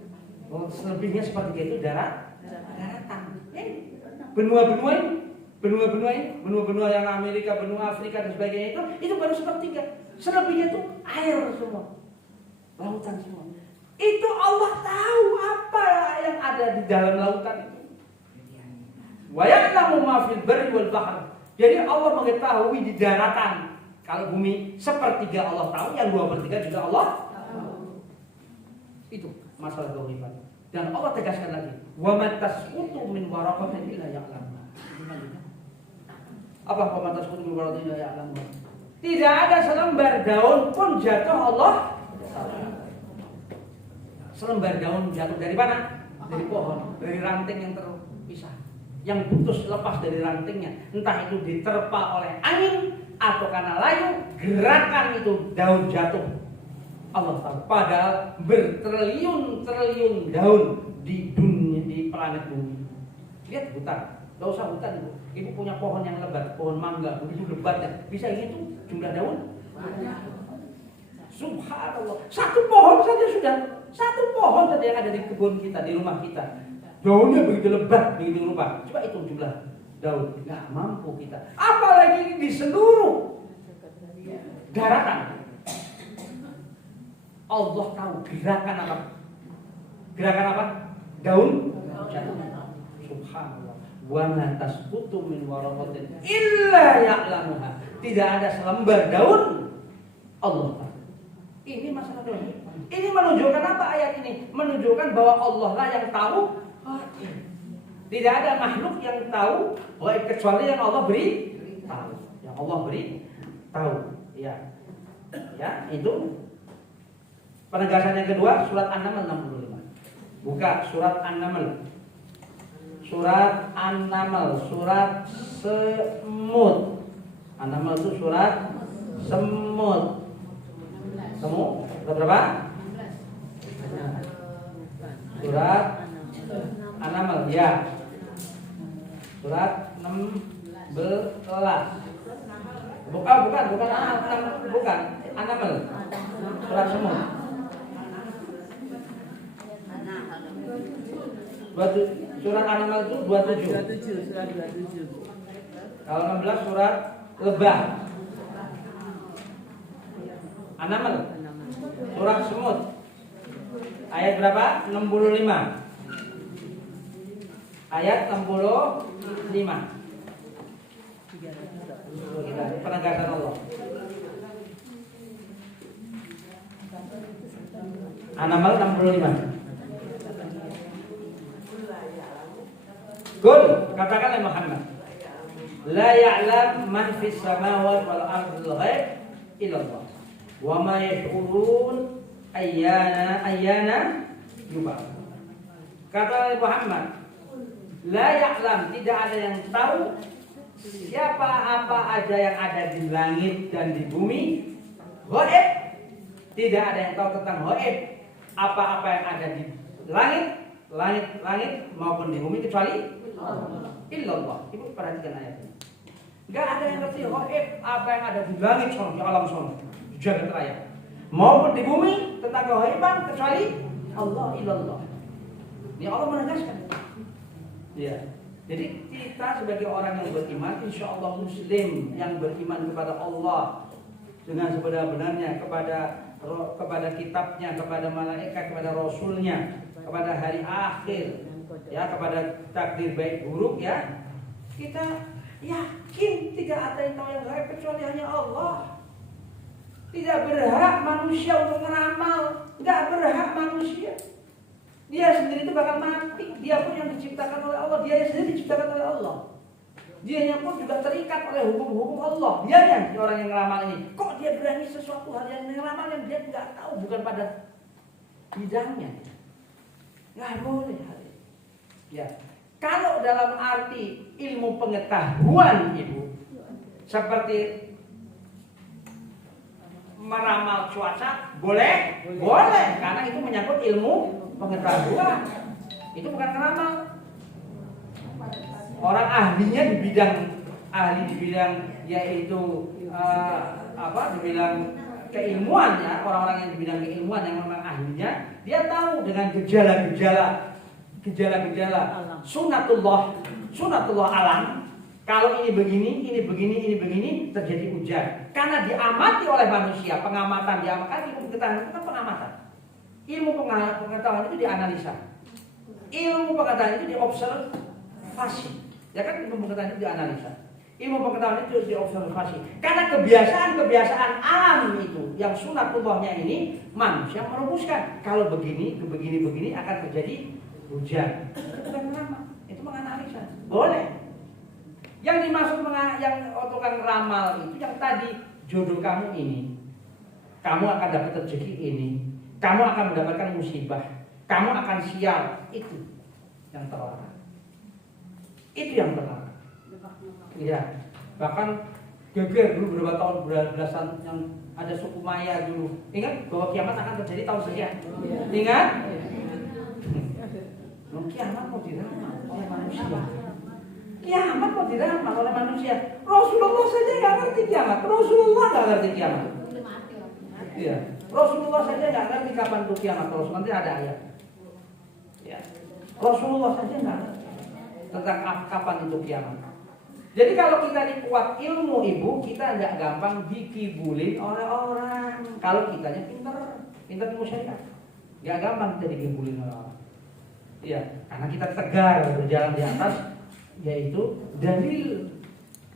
Selebihnya sepertiga itu daratan. Benua yang Amerika, benua Afrika dan sebagainya itu baru sepertiga. Selebihnya itu air semua, lautan semua. Itu Allah tahu apa yang ada di dalam lautan itu. Wa ya'lamu ma fil barri wal bahr. Jadi Allah mengetahui di daratan. Kalau bumi sepertiga Allah tahu, yang 2/3 juga Allah tahu. Itu masalah keuripan. Dan Allah tegaskan lagi, wa ma tasqutu min waraqatin illa ya'lamuha. Apa wa ma tasqutu min waraqatin illa ya'lamuha? Tidak ada selembar daun pun jatuh Allah tahu. Selembar daun jatuh dari mana? Dari pohon, dari ranting yang terpisah, yang putus lepas dari rantingnya, entah itu diterpa oleh angin atau karena layu, gerakan itu daun jatuh. Allah tahu. Padahal bertriliun-triliun daun di dunia, di planet bumi. Lihat hutan, gak usah hutan ibu. Ibu punya pohon yang lebat, pohon mangga, begitu lebatnya, bisa hitung jumlah daun? Subhanallah, satu pohon saja yang ada di kebun kita, di rumah kita, daunnya begitu lebat, begitu rupa. Coba hitung jumlah daun, nggak mampu kita. Apalagi di seluruh daratan. Allah tahu gerakan apa? Gerakan apa? Daun jatuh. Subhanallah. Wa ma tasqutu min waraqatin illa ya'lamuha. Tidak ada selembar daun Allah tahu. Ini masalah daun. Ini menunjukkan apa ayat ini? Menunjukkan bahwa Allah lah yang tahu. Tidak ada makhluk yang tahu kecuali yang Allah beri tahu. Yang Allah beri tahu. Ya. Ya, itu penegasan yang kedua, surat An-Naml 65. Buka surat An-Naml. Surat An-Naml, surat semut. An-Naml itu surat semut. Semut, surat berapa? Surat An-Naml, ya. Surat 16. Bukan An-Naml. Surat semut. Surat An-Naml itu 27. Surat 27. Kalau 16 surat Lebah. An-Naml. Surat semut. Ayat berapa? 65. Ayat 65. Penegasan Allah. An-Naml 65. Qul, katakanlah Muhammad, la ya'lam man fis samawati wal ardi al-ghaib illa Allah. Wa ma yash'urun ayyana yub'ats. Kata Muhammad, la ya'lam, tidak ada yang tahu siapa apa aja yang ada di langit dan di bumi. Ghaib, tidak ada yang tahu tentang ghaib, apa-apa yang ada di langit maupun di bumi kecuali illallah. Ibu perhatikan ayat ini. Enggak ada yang ngerti ghaib apa yang ada di langit sono, di alam sono, di jagat raya, maupun di bumi tentang ghaiban kecuali Allah, illallah. Ini Allah menegaskan. Ya. Jadi kita sebagai orang yang beriman, insya Allah muslim yang beriman kepada Allah dengan sebenar-benarnya, kepada kitabnya, kepada malaikat, kepada rasulnya, kepada hari akhir, ya, kepada takdir baik buruk, ya, kita yakin tidak ada yang tahu yang gaib kecuali hanya Allah. Tidak berhak manusia untuk meramal, nggak berhak manusia. Dia sendiri itu bakal mati. Dia pun yang diciptakan oleh Allah, dia sendiri diciptakan oleh Allah. Dianya pun juga terikat oleh hukum-hukum Allah. Dia orang yang ngeramal ini. Kok dia berani sesuatu hal yang ngeramal yang dia nggak tahu, bukan pada bidangnya. Nggak boleh. Ya, kalau dalam arti ilmu pengetahuan ibu, seperti meramal cuaca, boleh, karena itu menyangkut ilmu pengetahuan. Itu bukan meramal. Orang ahlinya di bidang ahli di bidang yaitu di bidang keilmuannya, orang-orang yang di bidang keilmuan yang memang ahlinya, dia tahu dengan gejala-gejala sunatullah alam. Kalau ini begini terjadi hujan. Karena diamati oleh manusia, pengamatan diamalkan, ilmu pengetahuan itu kan pengamatan. Ilmu pengetahuan itu dianalisa. Ilmu pengetahuan itu diobservasi. Ya kan, ilmu pengetahuan itu dianalisa. Ilmu pengetahuan itu diobservasi. Karena kebiasaan alam itu yang sunatullahnya ini manusia merumuskan. Kalau begini akan terjadi hujan. Itu bukan mengamal, itu menganalisa. Boleh. Yang dimaksud yang tukang ramal itu yang tadi, jodoh kamu ini, kamu akan dapat rezeki ini, kamu akan mendapatkan musibah, kamu akan sial, itu yang terlarang. Itu yang terlarang. Iya. Bahkan geger dulu beberapa tahun belasan yang ada suku Maya dulu. Ingat bahwa kiamat akan terjadi tahun sekian. Ingat? Kiamat mau diramal oleh manusia. Kiamat mau diramal oleh manusia. Rasulullah saja nggak ngerti kiamat. Rasulullah nggak ngerti kiamat. Iya. Rasulullah saja nggak ngerti kapan itu kiamat. Rasul nanti ada ayat. Ya. Rasulullah saja nggak ngerti tentang kapan itu kiamat. Jadi kalau kita dikuat ilmu ibu, kita nggak gampang dikibulin oleh orang. Kalau kitanya pintar ilmu syariat, nggak gampang kita dikibulin oleh orang. Iya, karena kita tegar berjalan di atas, yaitu dalil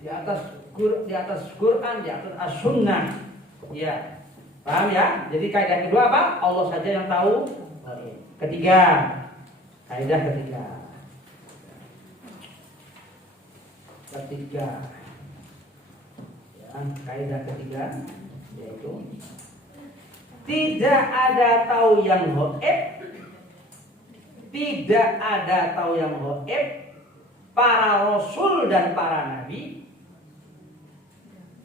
di atas Quran, di atas as-sunnah. Ya, paham ya? Jadi kaidah kedua apa? Allah saja yang tahu. Ketiga, kaidah ketiga. Ya, kaidah ketiga yaitu tidak ada tahu yang gaib, tidak ada tahu yang gaib para rasul dan para nabi,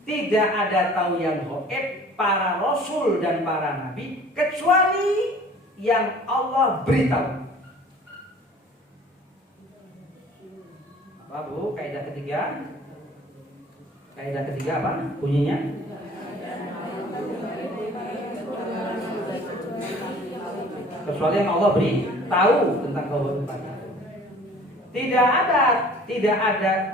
tidak ada tahu yang gaib para rasul dan para nabi kecuali yang Allah beritahu. Apa Bu? Kaidah ketiga. Kaidah ketiga apa? Bunyinya? Kecuali yang Allah beri tahu tentang kehidupannya.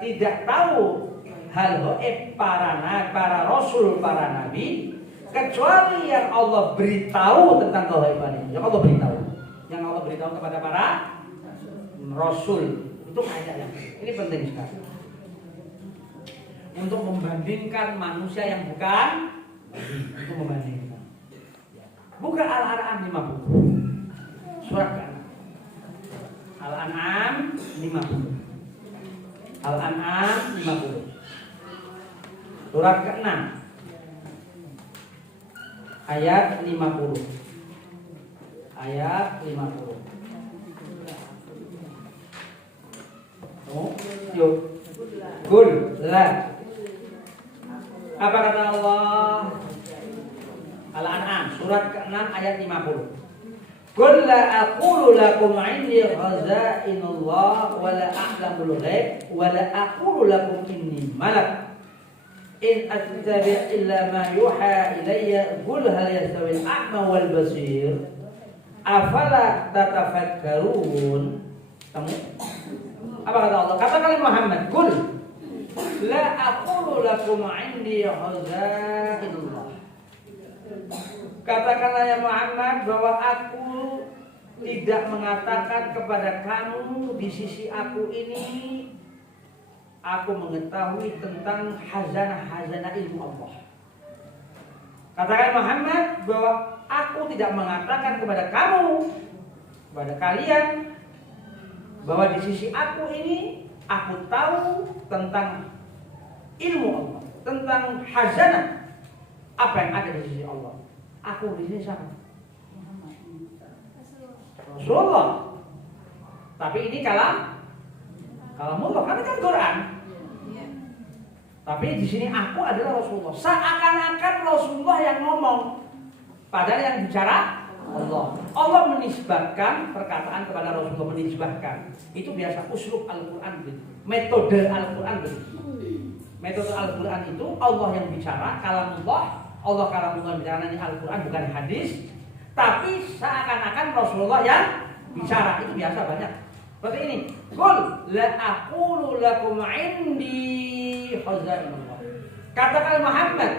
Tidak tahu hal gaib para rasul, para nabi kecuali yang Allah beritahu tentang kehidupannya. Yang Allah beritahu. Yang Allah beritahu kepada para rasul. Itu kaidahnya. Ini penting sekali. Untuk membandingkan manusia yang bukan, untuk membandingkan. Buka Al-An'am 50. Surat ke-6. Al-An'am 50. Al-An'am 50. Surat ke-6. Ayat 50. Ayat 50. Yuk. Kul la. Apa kata Allah? Al-An'am surat ke-6 ayat 50. Qul la aqulu lakum 'indi khazainullah wa la a'lamul ghaib wa la aqulu lakum inni malak. In attabi' illa ma yuha ilayya qul hal yastawi al-a'ma wal basir afala tatafakkarun. Kamu apa kata Allah? Katakan Muhammad, "Qul la aqulu lakum 'indi khazainullah." Katakanlah ya Muhammad bahwa aku tidak mengatakan kepada kamu di sisi aku ini aku mengetahui tentang hazanah ilmu Allah. Katakan Muhammad bahwa aku tidak mengatakan kepada kamu, kepada kalian, bahwa di sisi aku ini aku tahu tentang ilmu Allah, tentang hazanah apa yang ada di sisi Allah. Aku di sini siapa? Rasulullah. Tapi ini kalamullah, karena kan Quran. Tapi di sini aku adalah Rasulullah. Seakan-akan Rasulullah yang ngomong, padahal yang bicara Allah. Allah menisbahkan perkataan kepada Rasulullah, menisbahkan. Itu biasa uslub Al-Quran begitu. Metode Al-Quran begitu. Metode Al-Quran itu Allah yang bicara, kalamullah. Allah kalamullah bicara di Al-Quran, bukan hadis. Tapi seakan-akan Rasulullah yang bicara. Itu biasa banyak. Seperti ini. Qul la aqulu lakum indi khazainullah. Katakan Muhammad,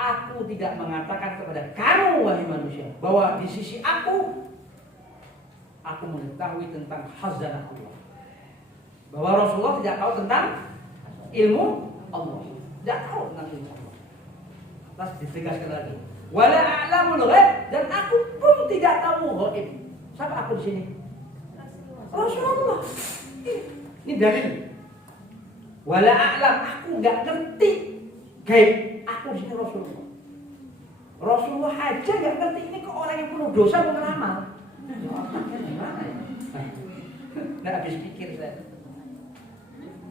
aku tidak mengatakan kepada kamu wahai manusia bahwa di sisi aku mengetahui tentang khazanah Allah. Bahwa Rasulullah tidak tahu tentang ilmu Allah. Tidak tahu tentang ilmu Allah. Terus ditegaskan lagi. Wala a'lamul ghaib, dan aku pun tidak tahu ghaib. Siapa aku di sini? Rasulullah. Ini dalil. Wala a'lam, aku enggak ngerti gaib. Aku di sini Rasulullah. Rasulullah aja enggak ngerti, ini kok orang yang penuh dosa mau ngeramal. Gimana ya? Enggak habis pikir saya.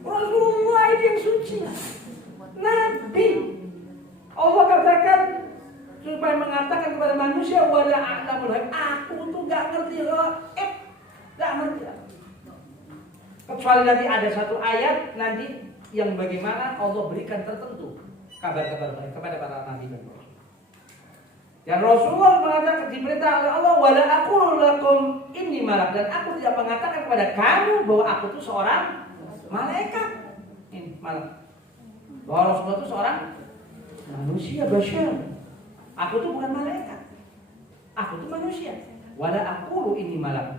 Rasulullah ini yang suci, Nabi. Allah katakan supaya mengatakan kepada manusia wala a'lamul ghaib, aku tuh enggak ngerti ghaib. Enggak ngerti. Kecuali nanti ada satu ayat nanti yang bagaimana Allah berikan tertentu kabar-kabar baik kepada para nabi dan rasul. Dan Rasulullah mengatakan diperintah oleh Allah wala aqulu lakum inni malak, dan aku tidak mengatakan kepada kamu bahwa aku itu seorang malaikat. Ini malak. Bahwa Rasulullah itu seorang manusia basyar. Aku itu bukan malaikat. Aku itu manusia. Wala aqulu inni malak.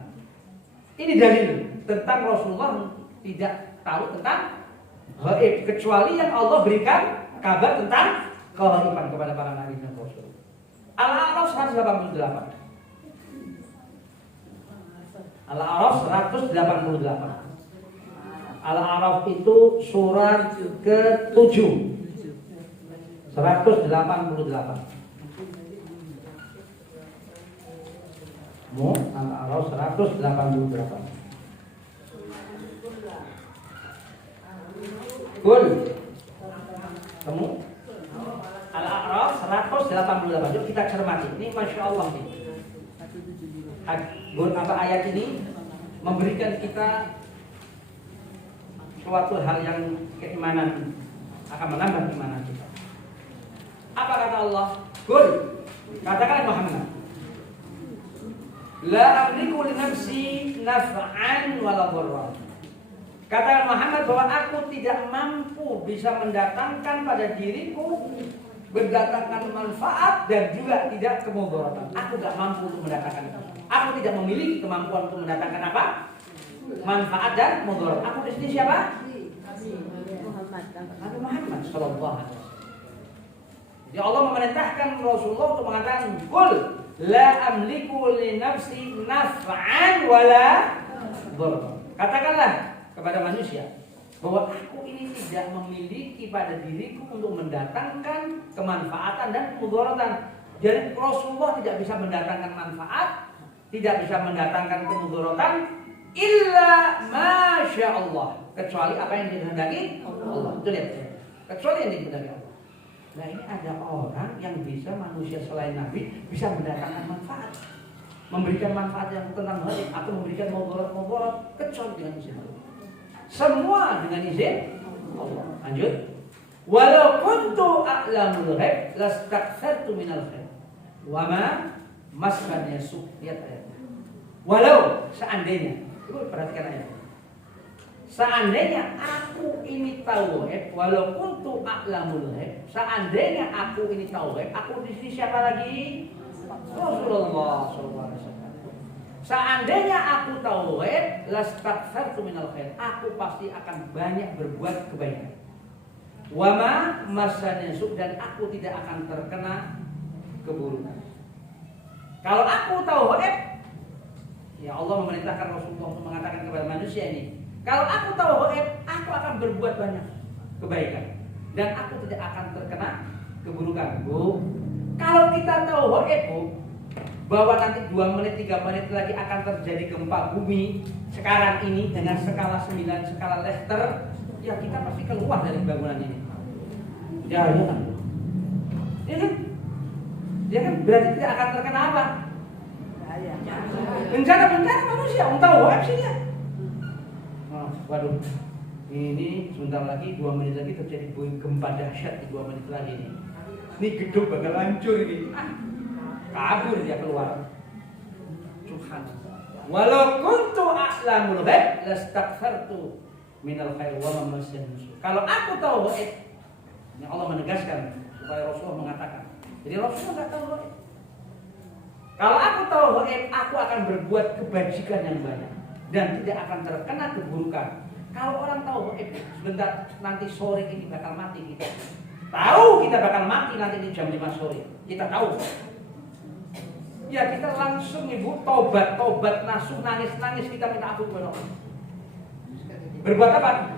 Ini dalil tentang Rasulullah tidak tahu tentang ghaib kecuali yang Allah berikan kabar tentang keghaiban kepada para nabi dan rasul. Al-A'raf 188. Al-A'raf 188. Al-A'raf itu surat ke-7. 188. Al-A'raf 188. Qul. Kamu? Al-A'raf 188. Yuk kita cermati. Ini Masya Allah nih. Apa ayat ini memberikan kita suatu hal yang keimanan, akan menambah keimanan kita. Apa kata Allah? Qul. Katakan Muhammad. La amliku li nafsi naf'an wala dharra. Katakan Muhammad bahwa aku tidak mampu bisa mendatangkan pada diriku mendatangkan manfaat dan juga tidak kemudaratan. Aku tidak mampu untuk mendatangkan itu. Aku tidak memiliki kemampuan untuk mendatangkan apa? Manfaat dan mudarat. Aku di sini siapa? Nabi Muhammad sallallahu alaihi wasallam. Jadi Allah memerintahkan Rasulullah untuk mengatakan, "Qul la amliku li nafsi naf'an wala dharra." Katakanlah kepada manusia bahwa aku ini tidak memiliki pada diriku untuk mendatangkan kemanfaatan dan kemudaratan. Jadi Rasulullah tidak bisa mendatangkan manfaat, tidak bisa mendatangkan kemudaratan illa masya Allah, kecuali apa yang dikehendaki Allah. Itu lihat, kecuali yang dikehendaki Allah. Nah ini ada orang yang bisa, manusia selain Nabi bisa mendatangkan manfaat, memberikan manfaat yang tentang ghaib atau memberikan mudarat kecuali dengan izin Allah. Semua dengan izin Allah. Lanjut. Walau kuntu a'lamul ghaib lastakthartu minal khair wa ma massani su'. Lihat ayatnya. Walau seandainya, perhatikan ayatnya. Seandainya aku ini tahu ghaib, walau kuntu a'lamul ghaib, seandainya aku ini tahu ghaib, aku di sini siapa lagi? Rasulullah sallallahu alaihi wasallam. Seandainya aku tahu ghaib, lastakthartu minal khair, aku pasti akan banyak berbuat kebaikan. Wa ma massani su', dan aku tidak akan terkena keburukan. Kalau aku tahu ghaib, ya Allah memerintahkan Rasulullah untuk mengatakan kepada manusia ini, kalau aku tahu ghaib, aku akan berbuat banyak kebaikan dan aku tidak akan terkena keburukan. Bu, kalau kita tahu ghaib, Bu, bahwa nanti 2 menit 3 menit lagi akan terjadi gempa bumi sekarang ini dengan skala 9 skala Richter, ya kita pasti keluar dari bangunan ini. Ya kan? Ya kan? Ya kan? Berarti tidak akan terkena apa? Bencana manusia, tahu ghaib sih ya. Waduh, Ini sebentar lagi 2 menit lagi terjadi gempa dahsyat di 2 menit lagi nih. Ini gedung bakal hancur ini. Kabur dia keluar. Tuhan. Walau kuntu a'lamul ghaib lastaghfartu minal khair wa ma massani su. Kalau aku tahu ghaib, ini Allah menegaskan supaya Rasulullah mengatakan. Jadi Rasulullah enggak tahu ghaib. Kalau aku tahu ghaib, aku akan berbuat kebajikan yang banyak dan tidak akan terkena keburukan. Kalau orang tahu ghaib, sebentar nanti sore ini bakal mati kita. Tahu kita bakal mati nanti di jam 5 sore. Kita tahu. Ya kita langsung ibu tobat nasuh nangis kita minta ampun kepada Allah. Berbuat apa?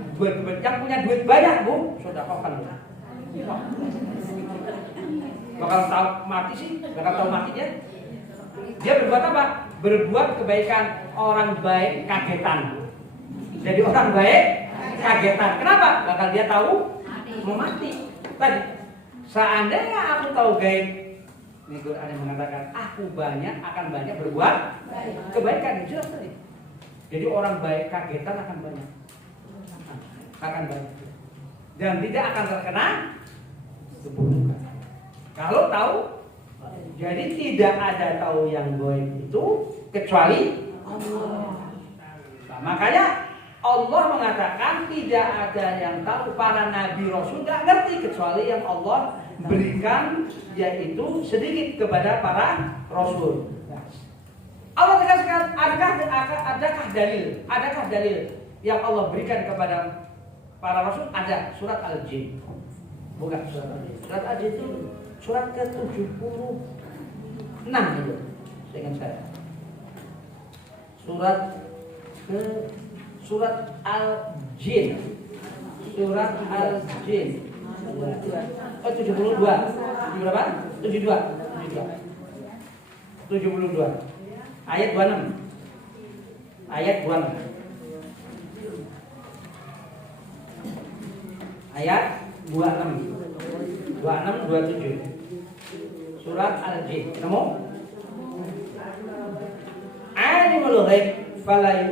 Yang punya duit banyak bu, sedekahkan bu. Bakal tahu mati sih, bakal tahu mati dia. Dia berbuat apa? Berbuat kebaikan. Orang baik kagetan. Jadi orang baik kagetan. Kenapa? Bakal dia tahu mau mati. Tadi seandainya aku tahu gaib, ini Quran yang mengatakan aku akan banyak berbuat kebaikan. Jelas tadi. Jadi orang baik kagetan akan banyak, dan tidak akan terkena keburukan. Kalau tahu, jadi tidak ada tahu yang gaib itu kecuali Allah. Nah, makanya Allah mengatakan tidak ada yang tahu, para nabi rasul nggak ngerti kecuali yang Allah berikan, yaitu sedikit kepada para rasul. Allah tegaskan, adakah dalil yang Allah berikan kepada para rasul? Ada, surat Al-Jin. Bukan surat Al-Jin. Surat Al-Jin itu surat ke-76 itu. Seingat saya. Surat Al-Jin. Surat Al-Jin. 72. Berapa? 72. Ayat 26. Ayat 26. Ayat 26. 27. Surat Al-Jin. Ketemu? Alimul ghaib fala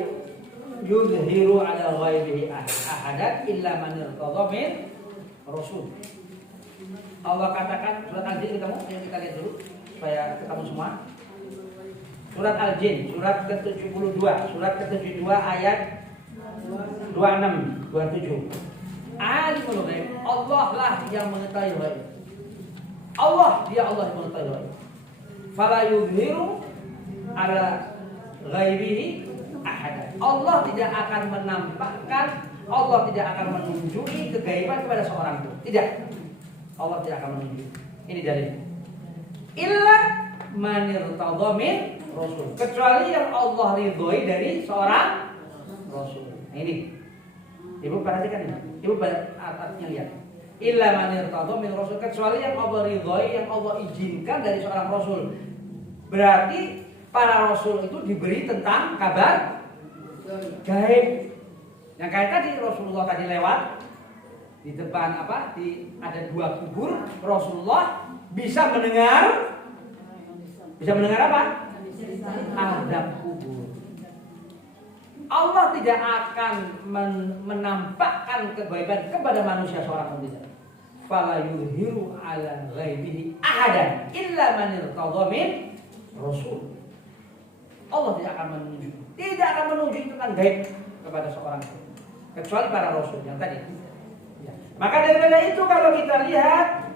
yudhiru ala ghaibihi ahadan illa man irtadha min rasul. Allah katakan surat Al-Jin ketemu? Ayo kita lihat dulu supaya ketemu semua. Surat Al-Jin, surat ke-72, surat ke-72 ayat 26, 27. Alimul ghaib, Allah lah yang mengetahui ghaib. Allah yang mengetahui ghaib. Fala yudhiru ala ghaibihi ahad. Allah tidak akan menampakkan, Allah tidak akan menunjuki kegaiban kepada seorang pun. Tidak. Allah tidak akan menunjuk. Ini dalil. Illa man irtadha min rasul. Kecuali yang Allah ridhoi dari seorang rasul. Nah, ini. Ibu perhatikan ini. Ibu artinya lihat. Illa man irtadha min rasul. Kecuali yang Allah ridhoi, yang Allah izinkan dari seorang rasul. Berarti para rasul itu diberi tentang kabar gaib. Yang kayak tadi Rasulullah tadi lewat di depan ada 2 kubur, Rasulullah bisa mendengar apa? Azab kubur. Allah tidak akan menampakkan kegaiban kepada manusia seorang pun tidak. Fala yudhiru ala ghaibihi ahadan illa man irtadha min rasul. Allah tidak akan menunjuk tentang gaib kepada seorang pun, kecuali para rasul yang tadi. Maka dari itu kalau kita lihat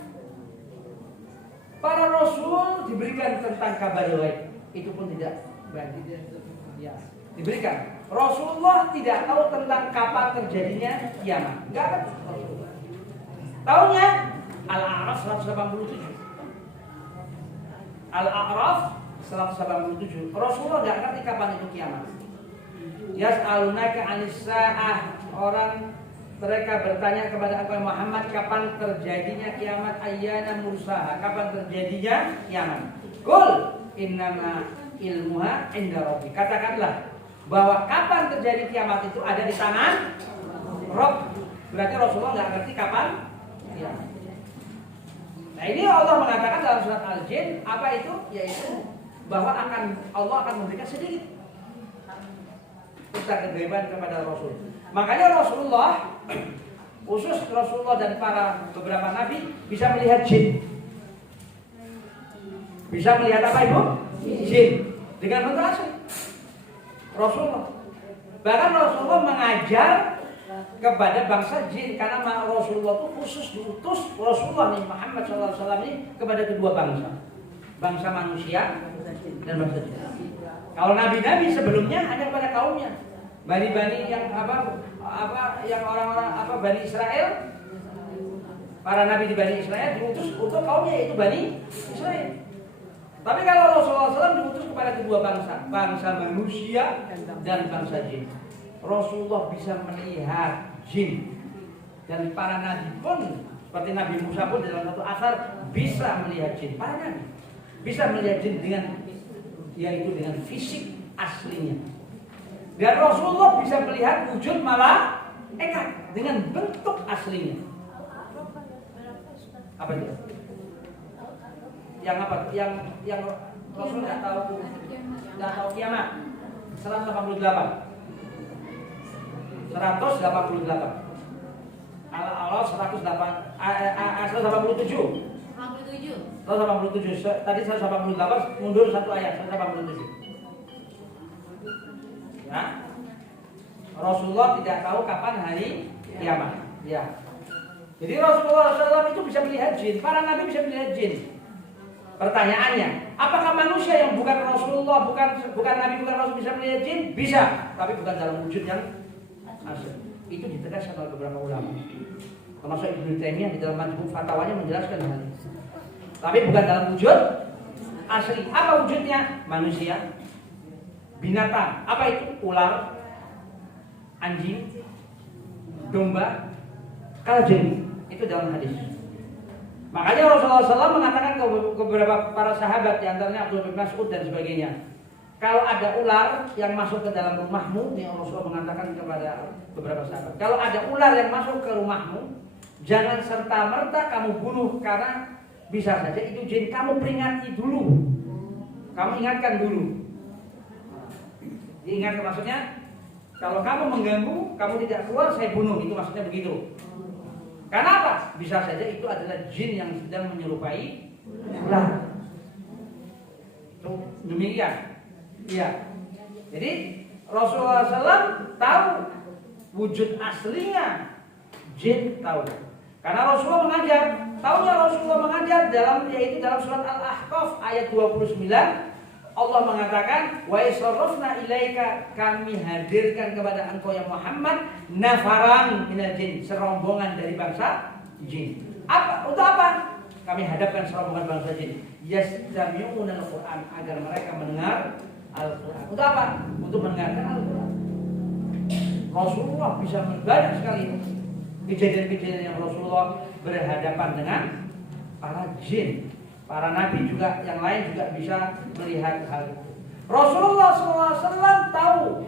para rasul diberikan tentang kabar gaib, itu pun tidak diberikan. Rasulullah tidak tahu tentang kapan terjadinya kiamat. Enggak kan? Tahunya Al-A'raf 187. Al-A'raf 187. Rasulullah enggak ngerti kapan itu kiamat. Yas'alunaka 'anis sa'ah. Orang mereka bertanya kepada Nabi Muhammad kapan terjadinya kiamat, ayyana mursaha, kapan terjadinya kiamat. Qul innama ilmuha 'inda rabbi. Katakanlah bahwa kapan terjadi kiamat itu ada di tangan Rabb. Berarti Rasulullah enggak ngerti kapan kiamat. Nah, ini Allah mengatakan dalam surat Al-Jin apa itu? Yaitu bahwa Allah akan memberikan sedikit tentang kegaiban kepada Rasul. Makanya Rasulullah Khusus Rasulullah dan para beberapa nabi bisa melihat jin. Bisa melihat apa Ibu? Jin. Dengan bentuk asli. Rasulullah. Bahkan Rasulullah mengajar kepada bangsa jin karena Rasulullah itu khusus diutus Rasulullah Muhammad SAW ini kepada kedua bangsa. Bangsa manusia dan bangsa jin. Kalau nabi-nabi sebelumnya hanya kepada kaumnya. Bani-bani yang yang orang-orang Bani Israel, para nabi di Bani Israel diutus untuk kaumnya yaitu Bani Israel. Tapi kalau Rasulullah SAW diutus kepada kedua bangsa, bangsa manusia dan bangsa jin. Rasulullah bisa melihat jin dan para nabi pun seperti Nabi Musa pun dalam satu asar bisa melihat jin. Para nabi bisa melihat jin yaitu dengan fisik aslinya. Dan Rasulullah bisa melihat wujud malaikat dengan bentuk aslinya. Apa itu? Yang apa? Yang Rasul nggak tahu kiamat. 188. 188. Allah 187. 187. Tadi 188 mundur satu ayat 187. Ya. Rasulullah tidak tahu kapan hari kiamat. Ya. Jadi Rasulullah SAW itu bisa melihat jin. Para nabi bisa melihat jin. Pertanyaannya, apakah manusia yang bukan Rasulullah, bukan nabi, bukan Rasul bisa melihat jin? Bisa, tapi bukan dalam wujud yang asli. Itu ditegaskan oleh beberapa ulama. Termasuk Ibnu Taimiyah di dalam Majmu' Fatwanya menjelaskan hal ini. Tapi bukan dalam wujud asli. Apa wujudnya? Manusia. Binatang, apa itu? Ular, anjing, domba, kalajeng. Itu dalam hadis. Makanya Rasulullah SAW mengatakan ke beberapa para sahabat, di antaranya Abdullah bin Mas'ud dan sebagainya. Kalau ada ular yang masuk ke dalam rumahmu, yang Rasulullah mengatakan kepada beberapa sahabat, kalau ada ular yang masuk ke rumahmu, jangan serta-merta kamu bunuh karena bisa saja itu jin. Kamu peringati dulu, kamu ingatkan dulu. Diingat maksudnya, kalau kamu mengganggu, kamu tidak keluar, saya bunuh. Itu maksudnya begitu. Karena apa? Bisa saja itu adalah jin yang sedang menyerupai ular. Itu demikian. Iya. Jadi Rasulullah SAW tahu wujud aslinya jin, tahu. Karena Rasulullah mengajar. Tahunya Rasulullah mengajar yaitu dalam surat Al-Ahqaf ayat 29. Allah mengatakan, wa isarrafna ilaika, kami hadirkan kepada engkau ya Muhammad nafaran minal jin, serombongan dari bangsa jin. Apa? Untuk apa? Kami hadapkan serombongan bangsa jin, yastami'una al-Qur'an, agar mereka mendengar Al-Qur'an. Untuk apa? Untuk mendengarkan Al-Qur'an. Rasulullah bisa banyak sekali kejadian-kejadian yang Rasulullah berhadapan dengan para jin. Para nabi juga yang lain juga bisa melihat hal itu. Rasulullah SAW tahu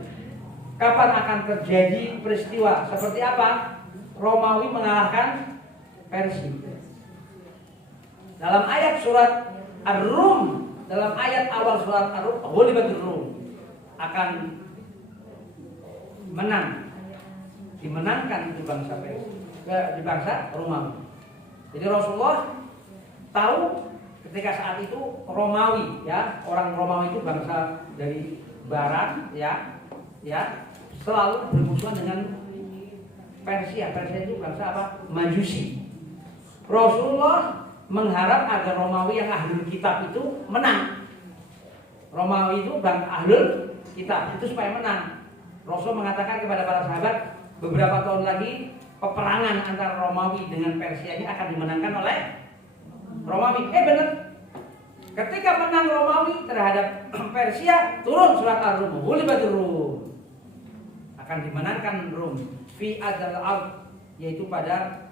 kapan akan terjadi peristiwa seperti apa Romawi mengalahkan Persia. Dalam ayat surat Ar-Rum, dalam ayat awal surat Ar-Rum, ghulibatir Rum, akan menang, dimenangkan di bangsa Persia, di bangsa Romawi. Jadi Rasulullah tahu ketika saat itu Romawi, ya, orang Romawi itu bangsa dari barat, ya, selalu bermusuhan dengan Persia. Persia itu bangsa apa? Majusi. Rasulullah mengharap agar Romawi yang ahlul kitab itu menang. Romawi itu ahlul kitab itu supaya menang. Rasul mengatakan kepada para sahabat, beberapa tahun lagi peperangan antara Romawi dengan Persia ini akan dimenangkan oleh Romawi. Benar. Ketika menang Romawi terhadap Persia, turun surat Ar-Rum, ghulibatir Rum, akan dimenangkan Rum fi adzal ard, yaitu pada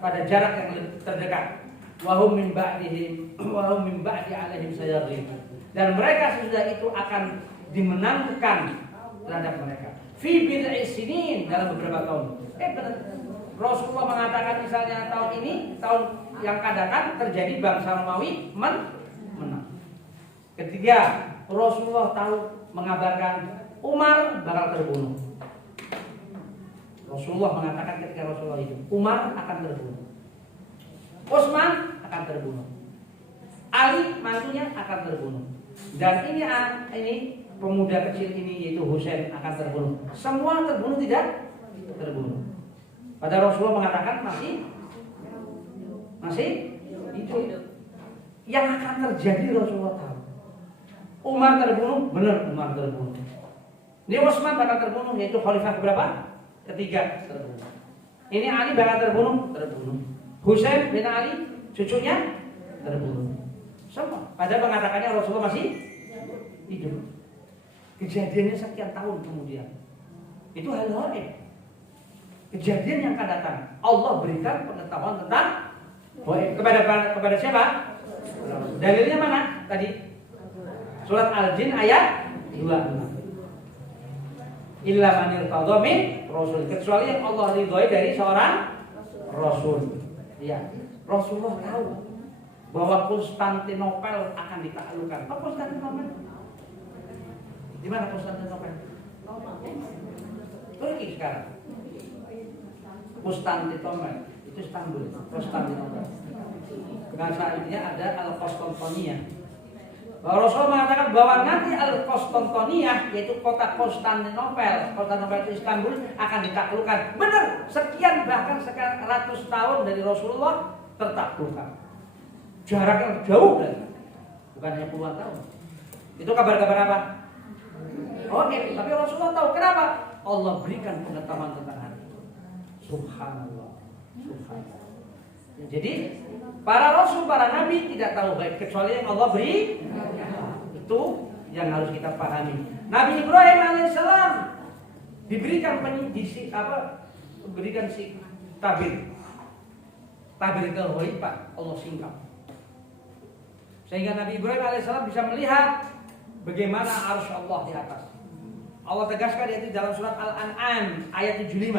pada jarak yang terdekat. Wahum min ba'dihim wahum min ba'di alaihim sayaghlib, dan mereka sesudah itu akan dimenangkan terhadap mereka fi bid'i sinin, dalam beberapa tahun. Benar. Rasulullah mengatakan misalnya tahun ini, tahun yang kadakan terjadi bangsa Romawi menang. Ketiga, Rasulullah tahu mengabarkan Umar bakal terbunuh. Rasulullah mengatakan ketika Rasulullah hidup, Umar akan terbunuh, Utsman akan terbunuh, Ali mantunya akan terbunuh, dan ini pemuda kecil ini yaitu Husain akan terbunuh. Semua terbunuh tidak? Terbunuh. Padahal Rasulullah mengatakan masih hidup. Yang akan terjadi Rasulullah tahu. Umar terbunuh, benar Umar terbunuh. Ini Utsman bakal terbunuh, yaitu khalifah keberapa? Ketiga terbunuh. Ini Ali bakal terbunuh, Husain bin Ali cucunya terbunuh. Semua. Padahal mengatakannya Rasulullah masih hidup. Kejadiannya sekian tahun kemudian. Itu hal gaib. Kejadian yang akan datang. Allah berikan pengetahuan tentang gaib kepada siapa? Dalilnya mana? Tadi surat Al-Jin ayat 26. Illa man irtadha min rasul, kecuali yang Allah ridhoi dari seorang rasul. Ya, Rasulullah tahu bahwa Konstantinopel akan ditaklukkan. Apa Konstantinopel? Di mana Konstantinopel? Turki sekarang. Konstantinopel itu Istanbul, Konstantinopel. Bahasa intinya ada Al-Konstantiniyah. Bahwa Rasul mengatakan bahwa nanti Al-Konstantiniyah, yaitu kota Konstantinopel itu Istanbul, akan ditaklukkan. Benar, sekian bahkan sekian ratus tahun dari Rasulullah tertaklukkan. Jaraknya jauh lagi, bukan hanya puluhan tahun. Itu kabar-kabar apa? Oke, tapi Rasulullah tahu kenapa? Allah berikan pengetahuan tentang hati. Subhanallah. Jadi para rasul, para nabi tidak tahu baik kecuali yang Allah beri. Itu yang harus kita pahami. Nabi Ibrahim alaihissalam diberikan tabir keghaiban, Allah singkap. Sehingga Nabi Ibrahim alaihissalam bisa melihat bagaimana arsy Allah di atas. Allah tegaskan yaitu dalam surat Al-An'am ayat 75.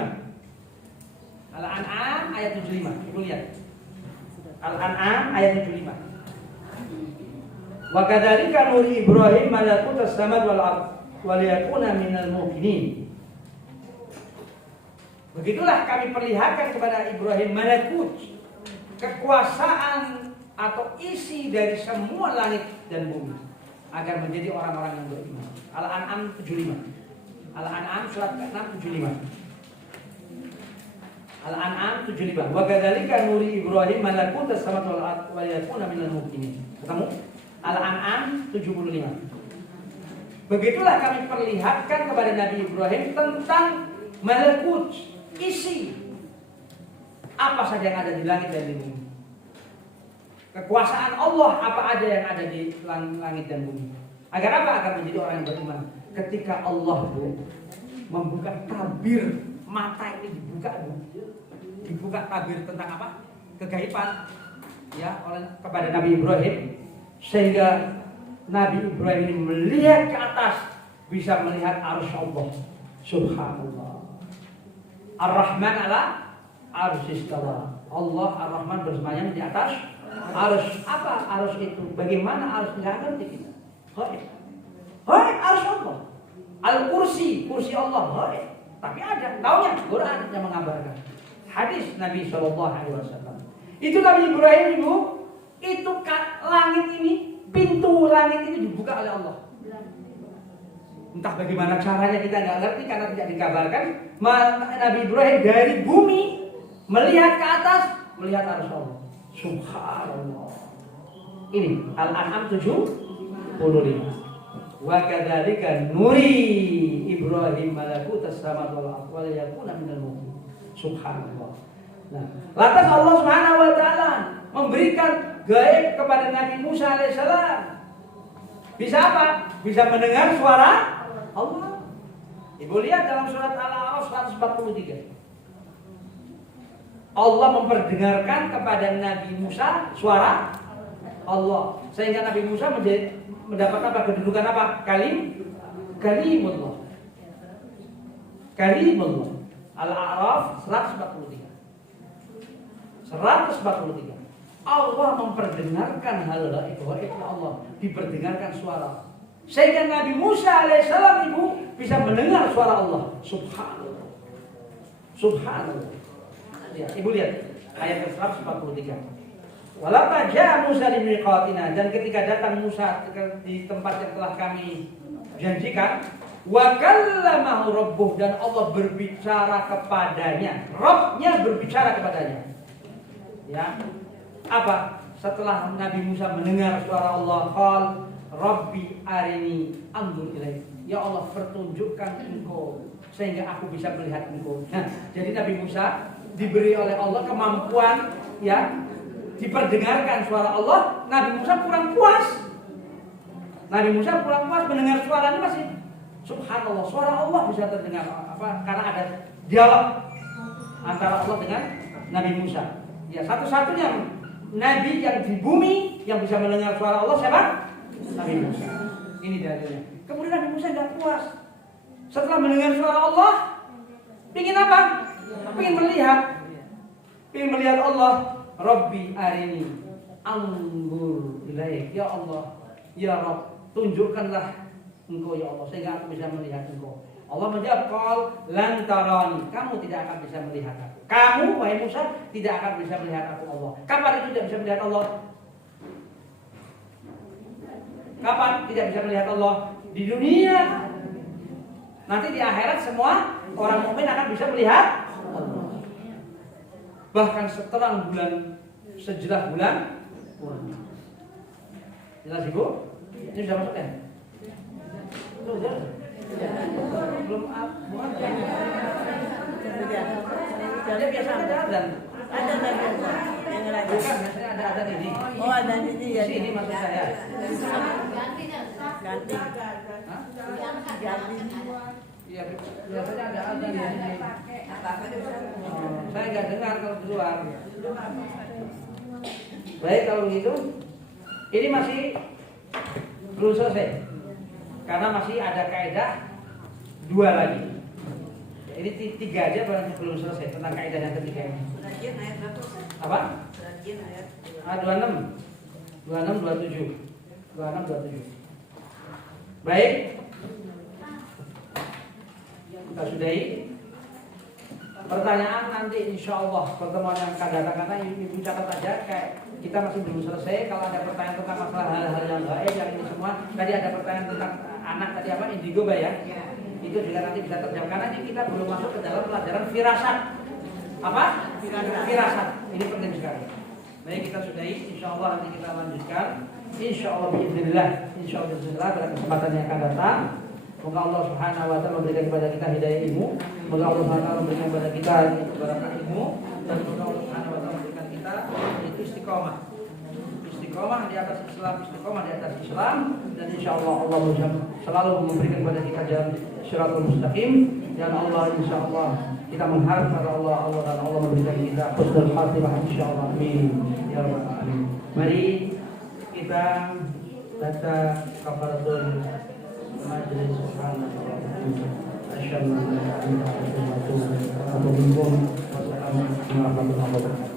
Al-An'am ayat 75. Ibu lihat. Al-An'am ayat 75. Wa kadzalika nuri Ibrahim malakutas samawati wal ardh wa liyakuna minal muqinin. Begitulah kami perlihatkan kepada Ibrahim malakut, kekuasaan atau isi dari semua langit dan bumi, agar menjadi orang-orang yang beriman. Al-An'am 75. Al-An'am surat ke-6 75. Al-An'am 75. Wa kadzalika nuri Ibrahim malakutas samawati wal ardh wa liyakuna minal muqinin. Ketemu? Al-An'am 75. Begitulah kami perlihatkan kepada Nabi Ibrahim tentang malakut, isi apa saja yang ada di langit dan di bumi. Kekuasaan Allah apa ada yang ada di langit dan bumi. Agar apa? Agar menjadi orang yang beriman. Ketika Allah membuka tabir, mata ini dibuka tabir tentang apa? Kegaiban ya kepada Nabi Ibrahim, sehingga Nabi Ibrahim ini melihat ke atas, bisa melihat arsy Allah. Subhanallah. Ar-Rahman ala arsy istawa. Allah Ar-Rahman bersemayam di atas arsy. Apa arsy itu? Bagaimana arsy? Tidak ngerti kita. Hai arsy Allah. Al-Kursi, kursi Allah. Hai. Tapi ada, taunya Quran yang mengabarkan. Hadis Nabi SAW. Itu Nabi Ibrahim Ibu, itu langit ini, pintu langit ini dibuka oleh Allah. Entah bagaimana caranya kita nggak ngerti karena tidak dikabarkan. Nabi Ibrahim dari bumi melihat ke atas, melihat arsy Allah. Subhanallah. Ini Al-An'am 75. Wa kadzalika nuri Ibrahim malakutas samawati wal ardh wa liyakuna minal muqinin. Subhanallah. Nah, lantas Allah Subhanahu wa taala memberikan gaib kepada Nabi Musa alaihissalam. Bisa apa? Bisa mendengar suara Allah. Ibu lihat dalam surat Al-A'raf 143. Allah memperdengarkan kepada Nabi Musa suara Allah, sehingga Nabi Musa mendapat apa? Kedudukan apa? Kalimullah. Al-A'raf 143. Allah memperdengarkan hal itu Allah, diperdengarkan suara. Sehingga Nabi Musa alaihissalam Ibu bisa mendengar suara Allah. Subhanallah. Subhanallah. Ya, Ibu lihat ayat ke-143. Walamma jaa Musa limiqatina, dan ketika datang Musa di tempat yang telah kami janjikan, wa kallamahu rabbuh, dan Allah berbicara kepadanya. Rabbnya berbicara kepadanya. Ya. Apa? Setelah Nabi Musa mendengar suara Allah, qal Rabbi arini anzur ilaik. Ya Allah, pertunjukkan engkau sehingga aku bisa melihat engkau. Nah, jadi Nabi Musa diberi oleh Allah kemampuan, ya, diperdengarkan suara Allah. Nabi Musa kurang puas. Nabi Musa kurang puas mendengar suaranya, masih subhanallah, suara Allah bisa terdengar. Apa? Karena ada dialog antara Allah dengan Nabi Musa. Ya, satu-satunya nabi yang di bumi yang bisa mendengar suara Allah siapa? Nabi Musa. Ini dalilnya. Kemudian Nabi Musa tidak puas. Setelah mendengar suara Allah, ingin apa? Ingin melihat. Ingin melihat Allah. Rabbi arini anzur ilaik. Ya Allah, ya Rabb, tunjukkanlah engkau ya Allah sehingga aku bisa melihat engkau. Allah menjawab, qal lan tarani, kamu tidak akan bisa melihat aku. Kamu wahai Musa tidak akan bisa melihat aku Allah. Kapan itu tidak bisa melihat Allah? Kapan tidak bisa melihat Allah? Di dunia. Nanti di akhirat semua orang mukmin akan bisa melihat Allah. Bahkan seterang bulan, sejelas bulan purnama. Jelas Ibu? Ini sudah masuk ya? Sudah. Belum bukan. Jadi biasanya ada azan. Ada. Yang lain. Bukan, biasanya ada azan ini. Oh, ada ini ya. Sini maksud saya. Ganti. Hah? Ganti. Iya, biasanya ada azan ya. Saya nggak dengar kalau di luar. Baik, kalau begitu, ini masih belum selesai. Karena masih ada kaidah 2 lagi. Ini 3 aja belum selesai tentang kaidah yang ketiga ini. Rajin ayat berapa? Apa? Rajin ayat 26, 27. Baik. Kita sudahi. Pertanyaan nanti insya Allah pertemuan yang akan datang, karena ibu catat aja kayak kita masih belum selesai. Kalau ada pertanyaan tentang masalah hal-hal yang gaib yang ini semua, tadi ada pertanyaan tentang anak tadi apa indigo ya, itu juga nanti bisa terjawab karena ini kita belum masuk ke dalam pelajaran firasat. Apa? Firasat. Ini penting sekali. Baik, kita sudahi. Insya Allah nanti kita lanjutkan. Insya Allah biiznillah. Insya Allah pada kesempatan yang akan datang. Semoga Allah Subhanahu wa taala memberikan kepada kita hidayah ilmu. Semoga Allah Subhanahu wa taala memberikan kepada kita keberkahan ilmu, dan semoga Allah Subhanahu wa taala memberikan kita itu istiqomah. Istiqomah di atas Islam, istiqomah di atas Islam, dan insyaallah Allah selalu memberikan kepada kita jalan Shiratul Mustaqim, dan Allah insyaallah kita mengharap pada Allah dan Allah memberikan kita husnul khatimah insyaallah. Amin ya rabbal alamin. Mari kita baca kafaratul majlis subhanallah. Asyhadu an la ilaha illallah wa atubu ilaik. Wassalamualaikum warahmatullahi wabarakatuh.